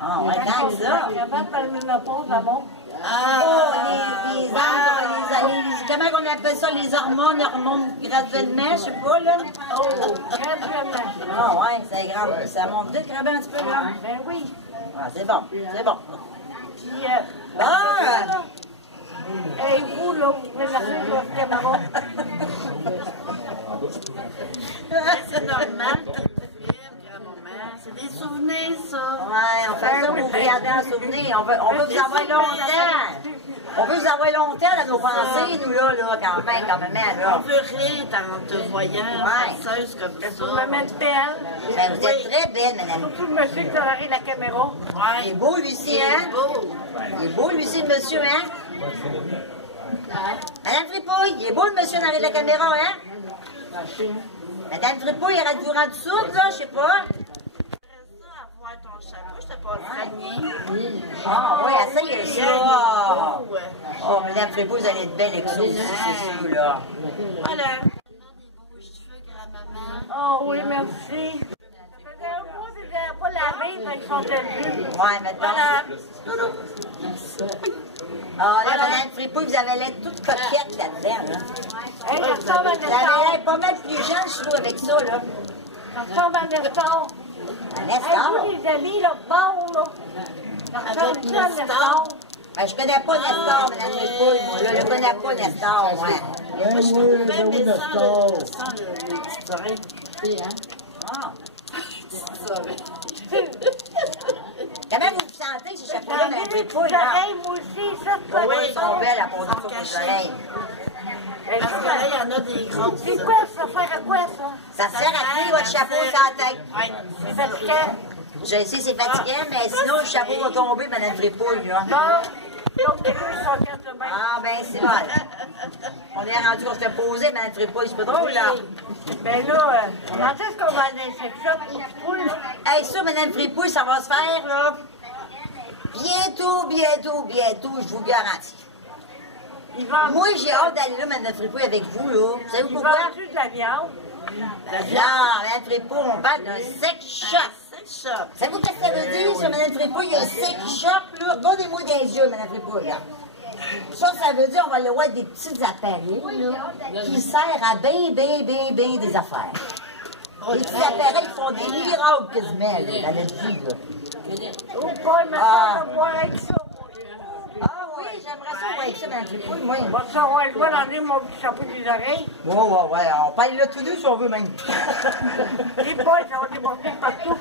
Ah, ouais, tant que ça. La cravate par le ménopause, à mon. Oh, comment on appelle ça, les hormones, graduellement, je sais pas, là. Oh, graduellement. Ah, ouais, c'est grave. Ça monte vite, grave un petit peu, là. Ben oui. Ah, c'est bon, c'est bon. Puis, Ah! et vous, là, vous pouvez l'arriver sur votre caméra. C'est normal. C'est des souvenirs, ça. Ouais, on fait ça pour vous garder en souvenir. On veut vous avoir longtemps. On veut vous avoir longtemps dans nos pensées, nous, là, quand même, On là. peut rire en te voyant, penseuse comme Vous ça. me mettre belle. Ben, vous êtes très belle, madame. Surtout le monsieur qui a arrêté la caméra. Il est beau, lui-ci, hein? Il est beau, lui-ci, le monsieur, hein? Madame Fripouille, il est beau, le monsieur, dans la caméra, hein? Madame Fripouille, il arrête de vous rendre sourde, là, je sais pas. Voir ton chapeau, je t'ai pas soigné. Ah, oui, essayez ça. Oh, Madame Fripouille, vous allez être belle avec ça aussi, c'est sûr, là. Voilà. Des beaux cheveux, grand-maman. Oh oui, merci. Ça faisait un mois que je n'avais pas lavé, fait qu'ils sont tendus. Ouais, maintenant. Voilà. Ah, là, Madame Fripouille, vous avez l'air toute coquette là-dedans, là. Hey, ça ressemble à Vous avez l'air Nestor. pas mal plus jeune, je trouve, avec ça, là. Ça ressemble à Nestor. Un Hey, Nestor. vous, les amis, là, bon, là. Ça ressemble à Nestor. Ben, je connais pas Nestor, Madame Fripouille, moi, là. Je connais pas Nestor, moi. Moi, je trouve même des sons, le petit oreille. Ah. Comment vous vous sentez, ces chapeaux-là, J'en ai Madame des petites Fripouille, là? oreilles, moi aussi, ça, c'est pas Oui, bon. ils sont belles à poser sur vos oreilles. Hey, Parce que là, il y en a des grosses. c'est quoi, ça sert à quoi, ça? Ça sert à créer votre chapeau sur la tête. Oui, C'est fatigant. Je sais, c'est fatigant, mais sinon, le chapeau va tomber, Madame Fripouille, là. Non, donc les deux sont quatre mains. Ah, ben, c'est bon. On est rendu qu'on se fait poser, Madame Fripouille, c'est pas drôle, là. Ben là, quand est-ce qu'on va aller dans le sex shop pour qu'ils trouvent, là? Hey, ça, Madame Fripouille, ça va se faire, là. bientôt, je vous garantis. Moi, j'ai hâte d'aller là, Mme Fripouille, avec vous, là. Vous savez pourquoi? Tu de la viande? Non, Mme Fripouille, on parle d'un sex shop. Savez-vous ce que ça veut dire, ça, Mme Fripouille? Il y a un sex shop, là. Regardez-moi dans les yeux, Mme Fripouille, là. Ça veut dire qu'on va aller voir des petits appareils, là, qui servent à bien des affaires. Des petits appareils qui font des miracles quasiment, là, dans notre vie, là. Oh, pas, mais ça va voir avec ça. Ah oui, j'aimerais ça voir avec ça, Mme Fripouille, moi. On va savoir, je vais dans mon petit chapeau des oreilles. Ouais, on parle là tous deux si on veut même. Les boys, ça va déborder partout.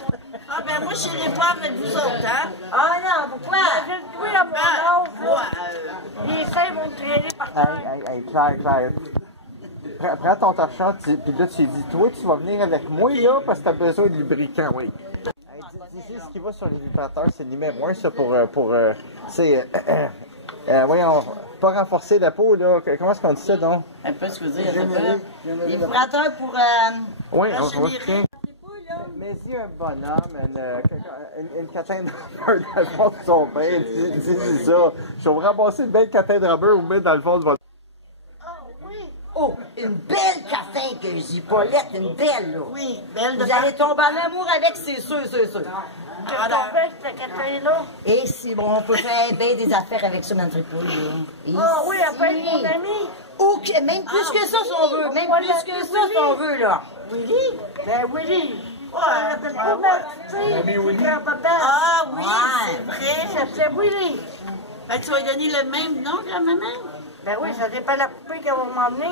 Ah, ben moi, je n'irai pas avec vous autres, hein? Ah non, pourquoi? Je vais le jouer à mon âge, les seins vont traîner partout. Hey, Claire. Prends ton torchon, puis là, tu dis, toi, tu vas venir avec moi, là, parce que t'as besoin de lubrifiant, oui. Dis ce qui va sur les vibrateurs, c'est le numéro 1, ça, c'est, voyons, pas renforcer la peau, là. Comment est-ce qu'on dit ça, donc? Un peu, ce que je veux dire, Les vibrateurs pour... Oui, on va faire. Mais si un bonhomme, une catin de rubber dans le fond de son bain, dis ça. Je vais vous ramasser une belle catin de rubber ou mettre dans le fond de votre... Oh, une belle catin que je dis, Paulette, une belle, là. Oui, belle de Vous allez tomber en amour avec, c'est sûr. Qu'est-ce qu'on fait, cette catin-là? Et si, bon, on peut faire bien des affaires avec ça, Mme Fripouille, là. Ah oui, elle peut être mon ami. Ou même plus que ça, si on veut. Même plus que ça, si on veut, là. Willy? Ben, Willy. Ça s'appelle pas ma petite, grand-papa. Ah oui, Ouais. c'est vrai. Ça s'appelle Willy. Fait que tu vas lui donner le même nom, grand-maman? Ben oui, ça dépend de la poupée qu'elle va m'emmener.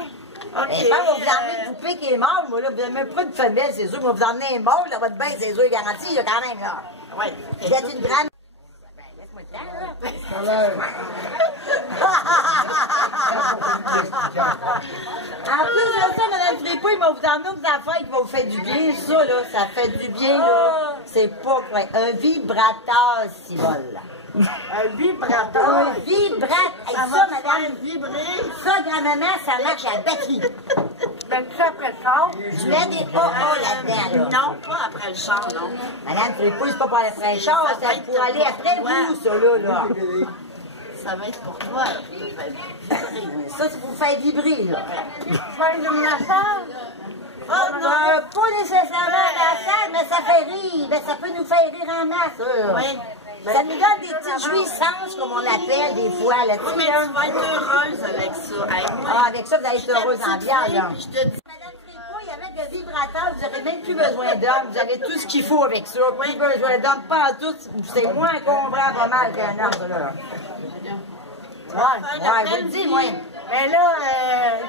OK. Mais quand on vous emmener une poupée qui est morte, moi, là, vous n'avez même pas de femelle, c'est sûr. Moi, vous emmenez un mâle dans votre bain, c'est sûr, garanti, là, quand même, là. Oui. Vous êtes une grande... Ben, laisse-moi le temps, là. En plus de ça, Mme Fripouille, va vous emmener aux affaires qui vont vous faire du bien, ça, là. Ça fait du bien, là. C'est pas quoi. Un vibrateur, si vol, là. Un vibrateur. Un vibrateur. Ça Ça, va te faire madame. vibrer. Ça, grand-maman, ça marche à la batterie. Ben, tu sais, après le char. Je mets des AA là-dedans, là. Non, pas après le char, non. Madame Fripouille, c'est pas pour aller après le char, c'est pour aller après vous, ça, là. Ça va être pour toi, là, pour te faire vibrer. Ça, c'est pour vous faire vibrer, là. Faire de massage. Oh non, pas nécessairement à la salle, mais ça fait rire. Ben, ça peut nous faire rire en masse, ça. Oui. Ça nous donne des petites jouissances, comme on l'appelle des fois, là. Oui, mais tu vas être heureuse avec ça. Hey, moi, Ah, avec ça, vous allez être heureuse en bière, là. je te dis, Madame Fripouille, avec le vibrateur, vous n'aurez même plus besoin d'hommes. Vous avez tout ce qu'il faut avec ça. Plus besoin d'hommes, pas en tout. C'est moins encombrant pas mal qu'un homme, ça, là. Ouais, je le dis, moi. Ben là,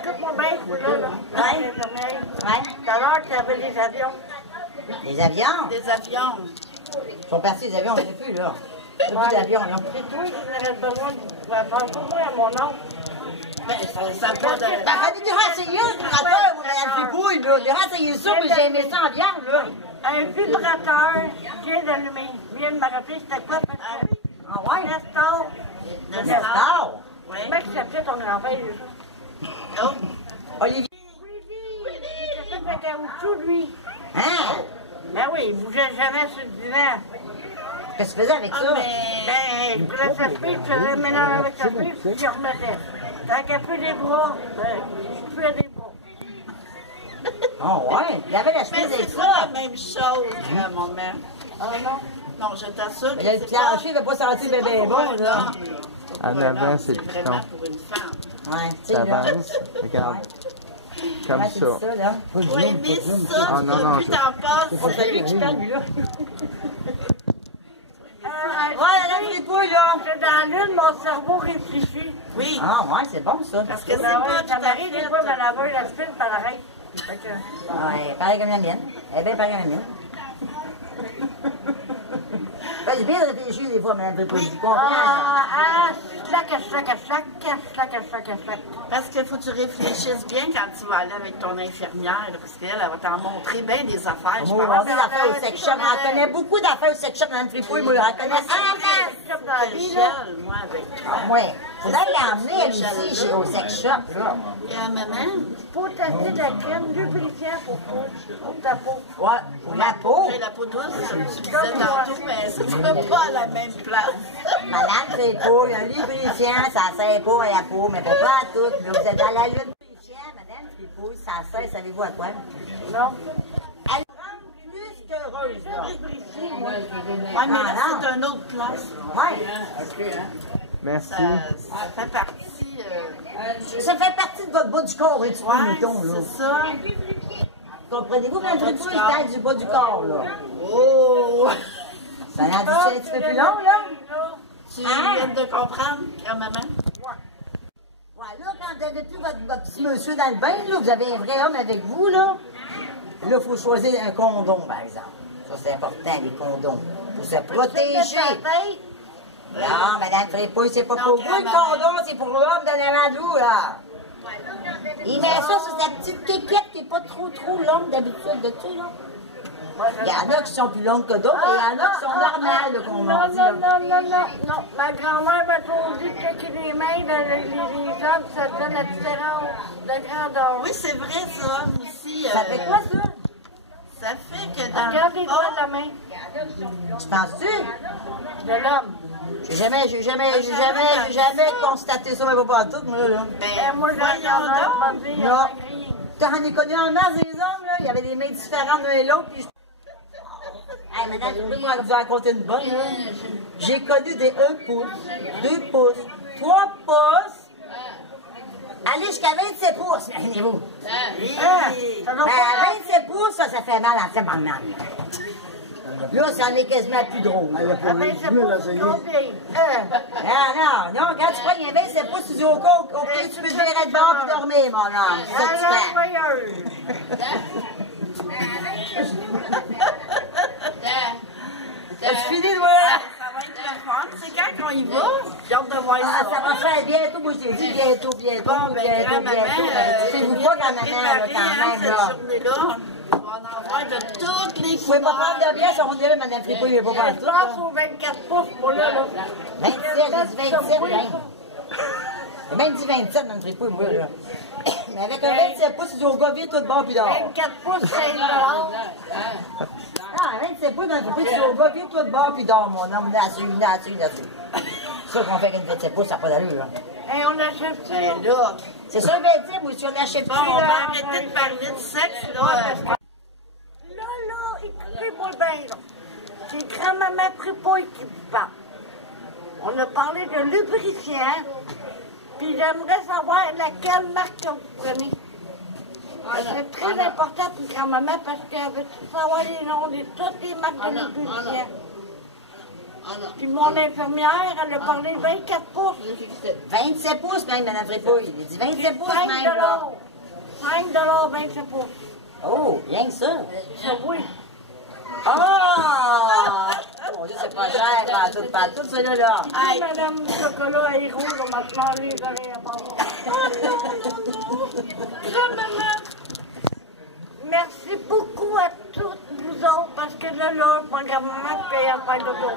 écoute-moi bien, là. Ouais. Tout à l'heure, tu avais des avions. Les avions? des avions. Ils sont partis, les avions, on ne sait plus, là. Il n'y a plus d'avions, là. C'est toi qui aurais besoin de faire pour moi à mon oncle. Ben, ça pas de... Ben, fallait des renseigner, le vibrateur, moi, Madame Fripouille, là. Des renseigner ça, mais j'ai aimé ça en viande, là. Un vibrateur qui vient d'allumer. Viens de me rappeler, c'était quoi? Ah ouais? Nestor. Nestor? Oui. Comment il s'appelait ton grand-père, déjà? Oh. Olivier? Willy. Il était fait un caoutchouc, lui. Hein? Ben oui, il bougeait jamais sur le divan. Qu'est-ce que tu faisais avec ça? Ben, je prenais sa fille, je faisais le ménage avec sa fille, puis je remettais. Tant qu'elle peut des bras, je peux des bras. Oh ouais, il avait la Mais chemise avec c'est pas ça. la même chose, mon mère. Ah non? Non, je t'assure que Mais le c'est plancher ne va pas sentir c'est bébé pas pour bon, un là. homme, En Pour un avant, homme, c'est le vraiment piton. pour une femme. Ouais, tu sais, Ça là. avance. Regarde. Comme Comment tu dis ça. ça, là? Oui, mais ça, Ah, non, plus t'en passes. C'est pas lui qui calme, là. Ouais, Ouais, Madame Fripouille, là. c'est dans l'une, mon cerveau réfléchit. Oui, Ah ouais, c'est bon, ça. parce que c'est Ben pas ouais, tout ça à m'arrive des fois, ma fait... laveuse, la spin, par l'arrêt. Fait que... Ouais, pareil comme la mienne. Eh bien, pareil comme la mienne. Ben, c'est bien de réfléchir des fois, Madame Fripouille. Tu comprends? Slack. Parce qu'il faut que tu réfléchisses bien quand tu vas aller avec ton infirmière, là, parce qu'elle, elle va t'en montrer bien des affaires, je Moi, on pense. a des affaires au sex shop. On connaît beaucoup d'affaires au sex shop, Madame Fripouille. Moi, on connaît Dans la vie, là. Moi, avec toi. Ah, ouais. Faudrait l'emmener, elle aussi, au sex shop, là. Et à maman? Faut tester de la crème lubrifiant pour ta peau. Ouais, pour la peau. J'ai la peau douce, comme tu disais tantôt, mais ça ne sera pas à la même place. Madame Trépouille, un lubrifiant, ça sert pas à la peau, mais pas à tout. Mais vous êtes à la lubrifiant, Madame Trépouille, ça sert, savez-vous à quoi? Non. Elle rend plus qu'heureuse, là. Oui, mais là, c'est une autre place. Ouais. Merci. Ça fait partie... Ça fait partie de votre bas du corps, un petit peu, mettons, là. c'est ça. Comprenez-vous, Madame Trépouille, je parle du bas du corps, là. Oh! Ça a l'air un petit peu plus long, là? Tu viens de comprendre, grand-maman? Ouais, là, quand vous n'avez plus votre petit monsieur dans le bain, là, vous avez un vrai homme avec vous, là. Là, il faut choisir un condom, par exemple. Ça, c'est important, les condoms. Pour se protéger. Non, Madame Trépouille, c'est pas pour vous, le condom, c'est pour l'homme de l'avant de vous, là. Il met ça sur sa petite kékette qui n'est pas trop longue d'habitude, de tu là. Il y en a qui sont plus longues que d'autres, et il y en a qui sont normales, là, qu'on m'a dit, là. Non. Ma grand-mère m'a toujours dit que les mains dans les hommes, ça donne la différence de grandeur. Oui, c'est vrai, ça, aussi. Ça fait quoi, ça? Ça fait que dans Regarde les le doigts fond... de la main Tu penses-tu? de l'homme. J'ai jamais constaté ça, mais pas tout, moi, là. Moi, j'ai regardé, je me dis, Non. T'en as connu en masse des hommes, là? Il y avait des mains différentes l'un et l'autre, puis hey, madame, moi, je vous raconter une bonne, là. J'ai connu des 1 pouce, 2 pouces, 3 pouces, allez jusqu'à 27 pouces, imaginez-vous. Ben, à 27 pouces, ça fait mal en tabarnak. Là, ça en est quasiment plus drôle. Ah, ben, c'est pas combien? Ah non, quand tu prends un 27 pouces, tu dis au coco, OK, tu peux te virer de bord et dormir, mon homme. C'est ça que tu fais. As-tu fini, moi? Ça va être le fun. C'est quand qu'on y va? J'ai hâte de voir ça. Ça va faire bientôt, moi je t'ai dit bientôt. Bon, ben, grand-maman, Tu sais-vous pas, grand-maman, là, quand même, là. cette journée-là, on va en avoir de toutes les Vous pouvez pas prendre de bière, on dirait, Madame Fripouille, il n'est pas Je partout. pense aux 24 pouces, moi, là. 27, j'ai dit 27, hein. J'ai même dit 27, Madame Fripouille, moi, là. Mais avec un 27 pouces, tu dis au gars, viens tout de bord, puis dehors. 24 pouces, 5 Ah, 27 pouces, Madame Fripouille, tu dis au gars, viens tout de bord, puis dehors, mon homme, là-dessus. C'est ça qu'on fait avec une 27 pouces, ça n'a pas d'allure, là. Et on achète ça. Ben là, C'est ça, 27, moi, si on l'achète bon, pas, on va arrêter de parler de sexe, là. Là, écoutez-moi bien, là. C'est grand-maman Trépouille qui vous parle. On a parlé de lubrifiant, puis j'aimerais savoir laquelle marque que vous prenez. C'est très important pour grand-maman parce qu'elle veut savoir les noms de toutes les marques de lubrifiant. Puis mon infirmière, elle a parlé de 24 pouces. 27 pouces, même, Madame Fripouille. Il dit 27 pouces, 5 même, là. 5 27 pouces. Oh, rien que ça. Ça, oui. Ah! Oh, c'est pas cher, pas tout, celui-là, là. Puis Madame Chocolat Héros, on m'a changé les oreilles à part. Oh non! Grand-maman! Merci beaucoup à toutes vous autres, parce que là, ma grand-maman paye à faire l'auto.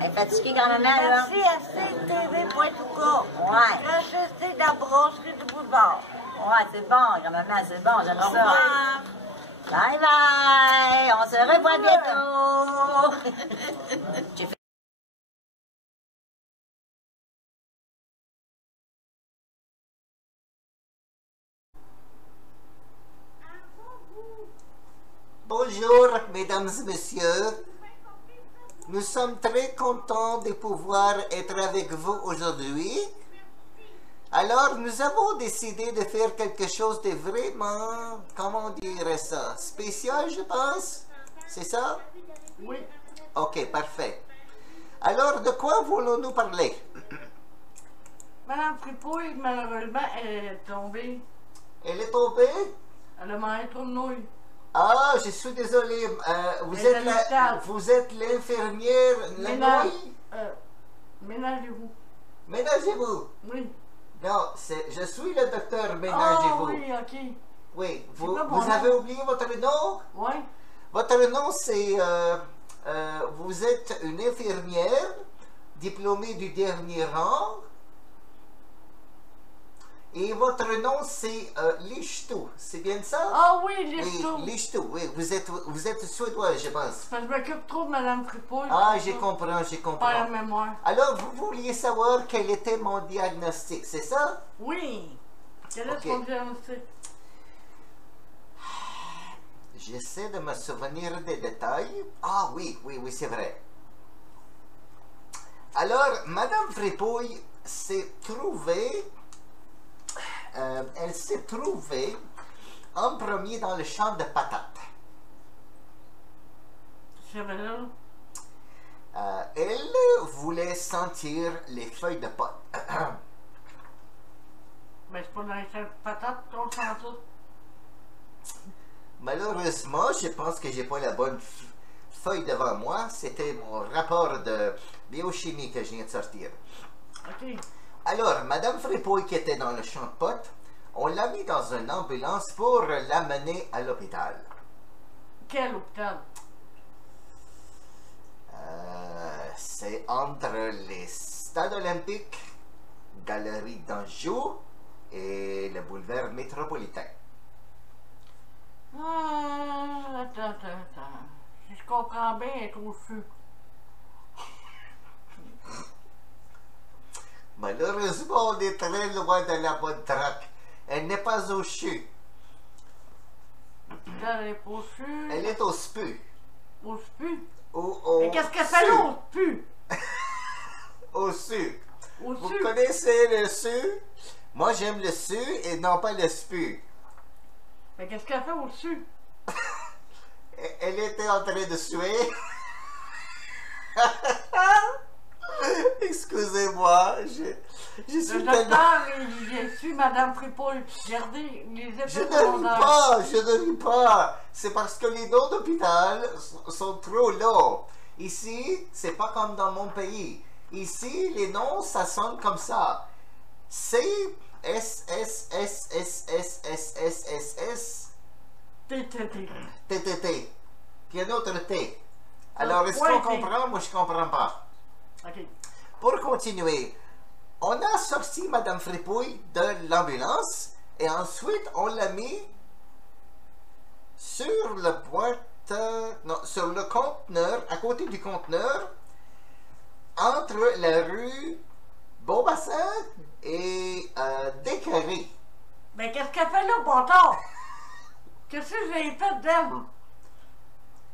Elle est fatiguée, grand-maman, là. Merci à CTV.tout. Ouais. HST de la brasserie du Boulevard. Ouais, c'est bon, grand-maman, c'est bon, j'aime ça. Bye bye! On se revoit bientôt! J'ai fait... Bonjour, mesdames et messieurs. Nous sommes très contents de pouvoir être avec vous aujourd'hui. Alors, nous avons décidé de faire quelque chose de vraiment, comment on dirait ça, spécial, je pense. C'est ça? Oui. Ok, parfait. Alors, de quoi voulons-nous parler? Madame Fripouille, malheureusement, elle est tombée. Elle est tombée? Elle a mangé trop de nouilles. Ah, je suis désolé. Vous êtes l'infirmière Ménagez-vous. Ménagez-vous? Oui. Non, je suis le docteur Ménagez-vous. Ah oui, ok. Oui, vous avez oublié votre nom? Oui. Votre nom, c'est... vous êtes une infirmière, diplômée du dernier rang. Et votre nom, c'est Lichtou, c'est bien ça? Ah oui, Lichtou. Oui, Lichtou, oui. Vous êtes suédois, je pense. Je m'occupe trop de Mme Fripouille. Ah, j'ai compris, j'ai compris. Pas la mémoire. Alors, vous vouliez savoir quel était mon diagnostic, c'est ça? Oui. Quel est ton diagnostic? J'essaie de me souvenir des détails. Ah oui, c'est vrai. Alors, Madame Fripouille s'est trouvée... elle s'est trouvée en premier dans le champ de patates. C'est vrai, là? Elle voulait sentir les feuilles de pot. Mais c'est pas dans les champs de patates qu'on sent ça. Malheureusement, je pense que j'ai pas la bonne feuille devant moi. C'était mon rapport de biochimie que je viens de sortir. OK. Alors, Madame Fripouille qui était dans le champ de potes, on l'a mis dans une ambulance pour l'amener à l'hôpital. Quel hôpital? C'est entre les stades olympiques, Galerie d'Anjou et le boulevard métropolitain. Attends. Si je comprends bien, elle est au feu. Malheureusement, on est très loin de la bonne traque. Elle n'est pas au CHU. Elle est au CHU. Elle est au SPU. Au SPU? Mais qu'est-ce qu'elle fait là, au SPU? Au SU. Au Vous SU? connaissez le SU? Moi, j'aime le SU et non pas le SPU. Mais qu'est-ce qu'elle fait au SU? Elle était en train de suer. Excusez-moi, je suis le docteur, il suit Mme Fripouille. Regardez les effets secondaires. Je ne ris pas. C'est parce que les noms d'hôpital sont trop longs. Ici, c'est pas comme dans mon pays. Ici, les noms, ça sonne comme ça. C, S, S, S, S, S, S, S, S, S. T, T, T. T, T, T. Puis un autre T. Alors, est-ce qu'on comprend? Moi, je comprends pas. OK. Pour continuer, on a sorti Mme Fripouille de l'ambulance et ensuite on l'a mis sur le sur le conteneur, à côté du conteneur, entre la rue Beaubassin et Descarrés. Mais qu'est-ce qu'elle fait là, bâtard? Qu'est-ce que j'ai fait d'elle?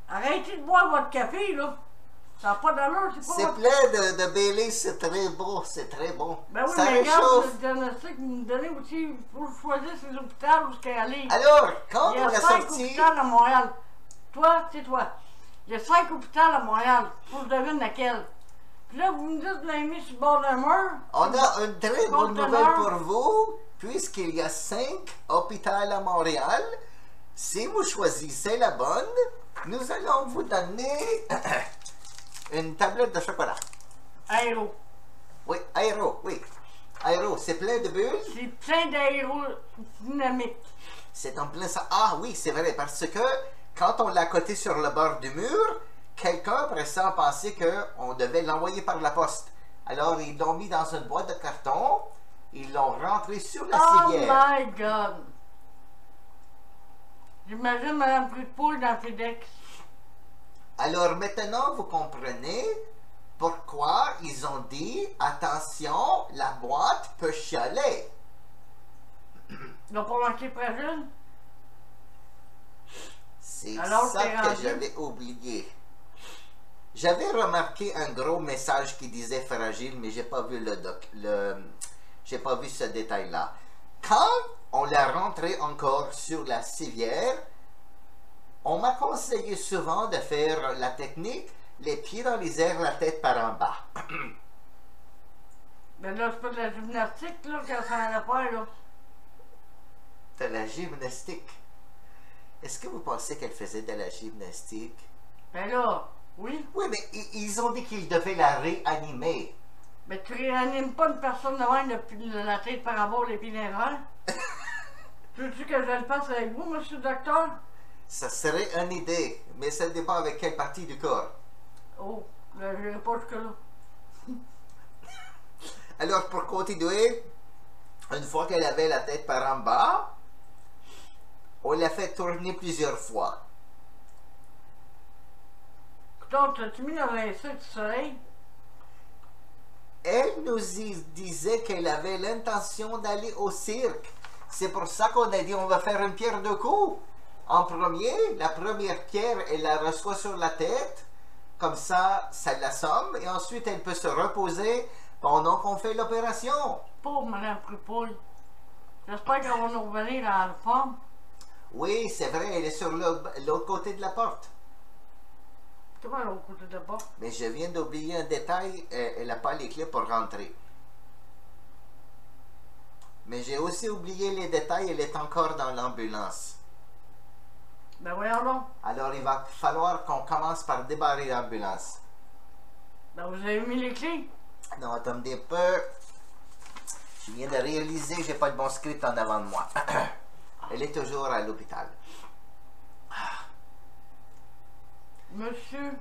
Arrêtez de boire votre café, là. Ça n'a pas d'allure, c'est pas... C'est plein de Baileys, c'est très bon, c'est très bon. Ben oui, ça mais regarde, réchauffe. le diagnostic, vous me donnez aussi, il faut choisir ces hôpitaux où qu'elle aller. Alors, quand il y on a a 5 sorti... hôpitaux à Montréal. Toi, c'est toi. Il y a 5 hôpitaux à Montréal. Faut que je devine laquelle. Puis là, vous me dites de l'aimer mis sur le bord d'un mur. On a une très bonne nouvelle pour vous, puisqu'il y a 5 hôpitaux à Montréal. Si vous choisissez la bonne, nous allons vous donner une tablette de chocolat. Aéro. Oui, aéro, oui. Aéro, c'est plein de bulles. C'est plein d'aérodynamique. C'est en plein ça. Ah oui, c'est vrai, parce que quand on l'a coté sur le bord du mur, quelqu'un après ça a pensé qu'on devait l'envoyer par la poste. Alors, ils l'ont mis dans une boîte de carton, ils l'ont rentré sur la civière. Oh my God! J'imagine Mme Fripouille dans FedEx. Alors maintenant, vous comprenez pourquoi ils ont dit « Attention, la boîte peut chialer ». Ils n'ont pas manqué fragile? C'est alors, ça que j'avais oublié. J'avais remarqué un gros message qui disait fragile, mais j'ai pas vu j'ai pas vu ce détail-là. Quand on l'a rentré encore sur la civière, on m'a conseillé souvent de faire la technique les pieds dans les airs, la tête par en bas. Mais là, c'est pas de la gymnastique, là, qu'elle s'en allait faire, là. De la gymnastique. Est-ce que vous pensez qu'elle faisait de la gymnastique? Ben là, oui. Oui, mais ils ont dit qu'ils devaient la réanimer. Mais tu réanimes pas une personne de même la tête par en bas, les pieds dans l'air? Veux-tu que je le fasse avec vous, monsieur le docteur? Ça serait une idée, mais ça dépend avec quelle partie du corps. Oh, je n'irai pas jusque-là. Alors, pour continuer, Une fois qu'elle avait la tête par en bas, on l'a fait tourner plusieurs fois. Donc, as-tu mis le rinceau du soleil? Elle nous disait qu'elle avait l'intention d'aller au cirque. C'est pour ça qu'on a dit on va faire une pierre de coups. En premier, la première pierre, elle la reçoit sur la tête. Comme ça, ça l'assomme. Et ensuite, elle peut se reposer pendant qu'on fait l'opération. Pauvre Mme Fripouille. J'espère qu'elle va nous revenir à la forme. Oui, c'est vrai, elle est sur l'autre côté de la porte. Comment l'autre côté de la porte? Mais je viens d'oublier un détail, elle n'a pas les clés pour rentrer. Mais j'ai aussi oublié les détails, elle est encore dans l'ambulance. Ben voyons donc. Alors il va falloir qu'on commence par débarrer l'ambulance. Ben vous avez mis les clés? Non, attendez un peu. Je viens de réaliser que j'ai pas le bon script en avant de moi. Elle est toujours à l'hôpital. Monsieur,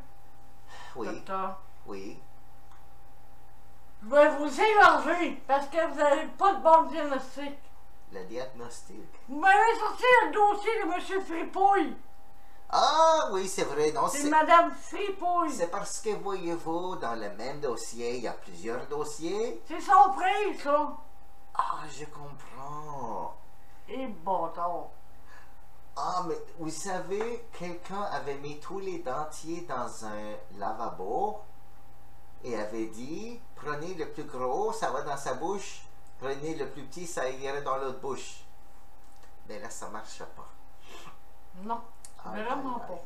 Oui, docteur, oui. je vais vous égorger parce que vous n'avez pas de bon diagnostic. Le diagnostic. Vous m'avez sorti le dossier de Monsieur Fripouille. Ah oui, c'est vrai, non, C'est Madame Fripouille. c'est parce que voyez-vous, dans le même dossier, il y a plusieurs dossiers. C'est son prix, ça. Ah, je comprends. Et bâtard. Ah, mais vous savez, quelqu'un avait mis tous les dentiers dans un lavabo et avait dit, prenez le plus gros, ça va dans sa bouche, prenez le plus petit, ça irait dans l'autre bouche. Mais là, ça ne marche pas. Non, vraiment pas.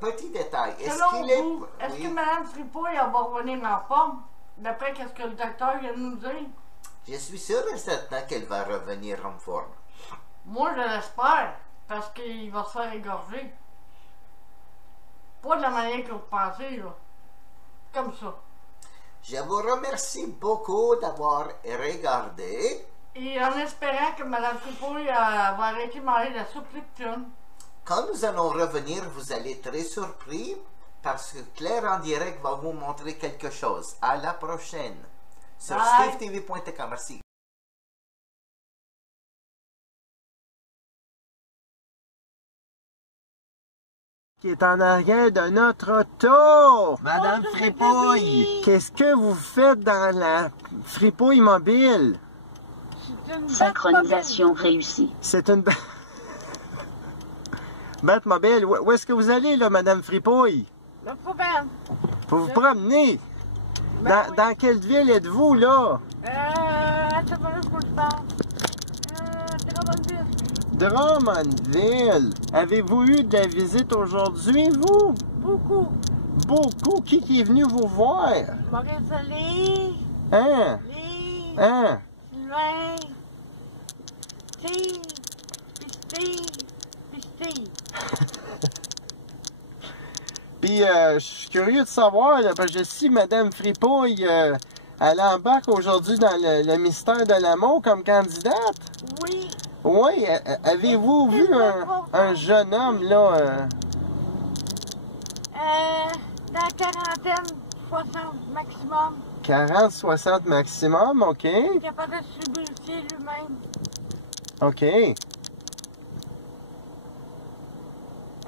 Petit détail, est-ce Selon qu'il est... vous, est-ce Oui. que Mme Fripouille va revenir en forme? D'après qu'est-ce que le docteur vient de nous dire? Je suis sûr et certain qu'elle va revenir en forme. Moi, je l'espère, parce qu'il va se faire égorger. Pas de la manière que vous pensez, là. Comme ça. Je vous remercie beaucoup d'avoir regardé. Et en espérant que Mme Fripouille va arrêter de manger la soupe Lipton. Quand nous allons revenir, vous allez être très surpris parce que Claire en direct va vous montrer quelque chose. À la prochaine sur SteveTV.tk. Merci. Qui est en arrière de notre auto. Madame Fripouille! Qu'est-ce que vous faites dans la fripouille mobile? Synchronisation réussie. C'est une bête mobile. Où est-ce que vous allez, là, Madame Fripouille? La poubelle. Pour vous promener. Dans quelle ville êtes-vous, là? Attends, je vous le parle. Drummondville. Drummondville. Avez-vous eu de la visite aujourd'hui, vous? Beaucoup. Beaucoup. Qui est venu vous voir? Maurice Allé. Hein? Lise. Hein? Sylvain. Steve. Puis Steve. Puis, je suis curieux de savoir, là, parce que je sais Madame Fripouille, elle embarque aujourd'hui dans le mystère de l'amour comme candidate. Oui. Oui, avez-vous vu un jeune homme, là? Dans la quarantaine, 60 maximum. 40-60 maximum, OK. Capable de se lubrifier lui-même. OK.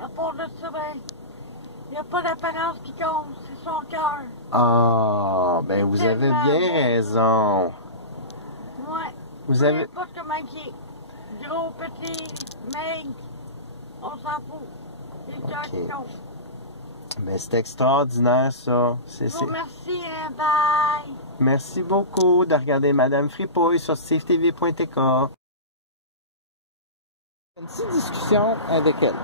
À part de ça, ben, il n'y a pas d'apparence qui compte, c'est son cœur. Ah, ben vous avez bien raison. Ouais. Vous avez... Peu importe comment il est. Gros, petit, maigre, on s'en fout. C'est le cœur qui compte. Ben c'est extraordinaire, ça. Je vous remercie, hein, bye. Merci beaucoup de regarder Madame Fripouille sur SteveTV.tk. Une petite discussion avec elle.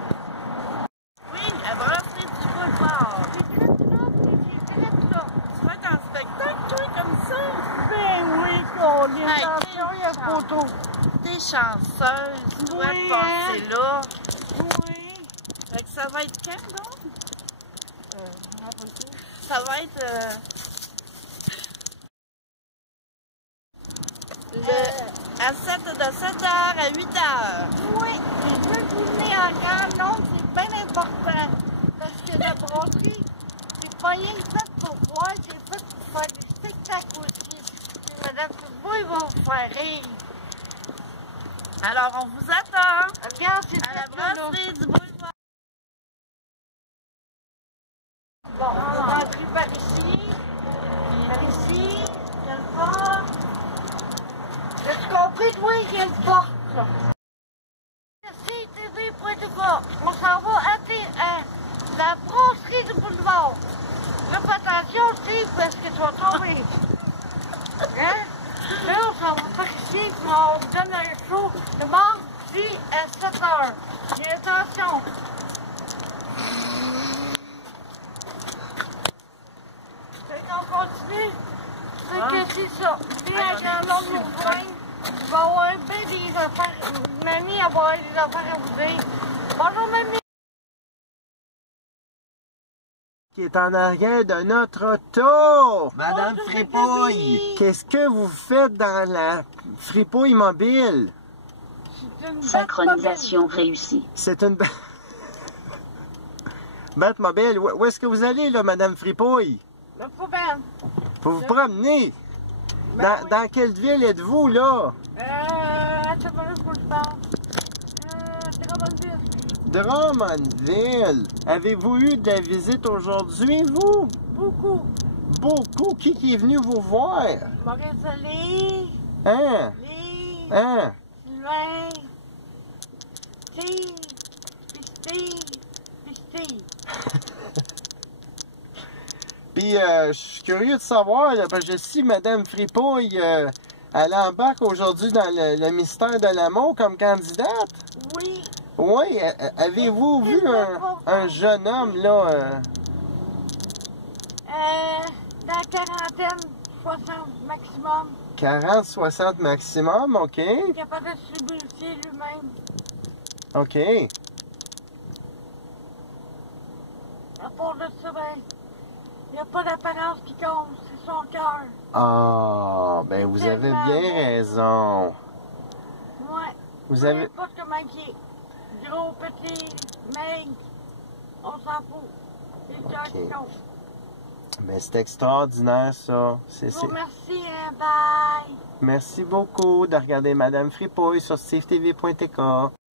Oui, elle va rentrer du boulevard. Tu vas être en spectacle, toi, comme ça? Ben oui, qu'on est attention, il y a photo. T'es chanceuse, tu dois Oui, passer là. Oui. Fait que ça va être quand, donc? Ça va être... de 7h à 8h. Oui, et je veux que vous venez en grand nombre, c'est bien important. Parce que la brasserie, c'est pas rien que fait pour boire, c'est fait pour faire des spectacles aussi. Madame Fripouille va vous faire rire. Alors, on vous attend Regarde, c'est à la brasserie du boulevard. Bon, on va entrer par ici. Par ici. Quelle porte? As-tu compris, toi, quelle porte, là? CTV.ca. On s'en va à la brasserie du boulevard. Là, fais attention, Steve, parce que tu vas tomber. Hein? Là, on s'en va par ici, puis on vous donne un show le mardi à 7h. Et attention. Fait qu'on continue. Fait que c'est ça. Puis, à grand nombre de nos points, il va y avoir bien des affaires. Mamie, elle va avoir des affaires à vous dire. Bonjour, mamie. Qui est en arrière de notre auto. Madame Fripouille! Qu'est-ce que vous faites dans la fripouille mobile? Synchronisation réussie. C'est une Batmobile. Où est-ce que vous allez, là, Madame Fripouille? La poubelle. Vous vous promenez? Dans quelle ville êtes-vous, là? Attends, je vous le parle. Drummondville. Drummondville. Avez-vous eu de la visite aujourd'hui, vous? Beaucoup. Beaucoup. Qui est venu vous voir? Maurice Allé. Hein? Lise. Hein? Sylvain. Steve. Puis Steve. Puis, je suis curieux de savoir, là, parce que je sais Madame Fripouille, elle embarque aujourd'hui dans le mystère de l'amour comme candidate. Oui. Oui, avez-vous vu un jeune homme, là? Dans la quarantaine, 60 maximum. 40-60 maximum, OK. Capable de se lubrifier lui-même. OK. À part de ça, ben, il n'y a pas d'apparence qui compte, c'est son cœur. Ah, ben vous avez bien raison. Ouais. Vous avez... Peu importe comment il est. Gros, petit, maigre, on s'en fout. C'est le cœur qui compte. Ben c'est extraordinaire, ça. Merci, hein, bye. Merci beaucoup de regarder Madame Fripouille sur StiveTV.tk.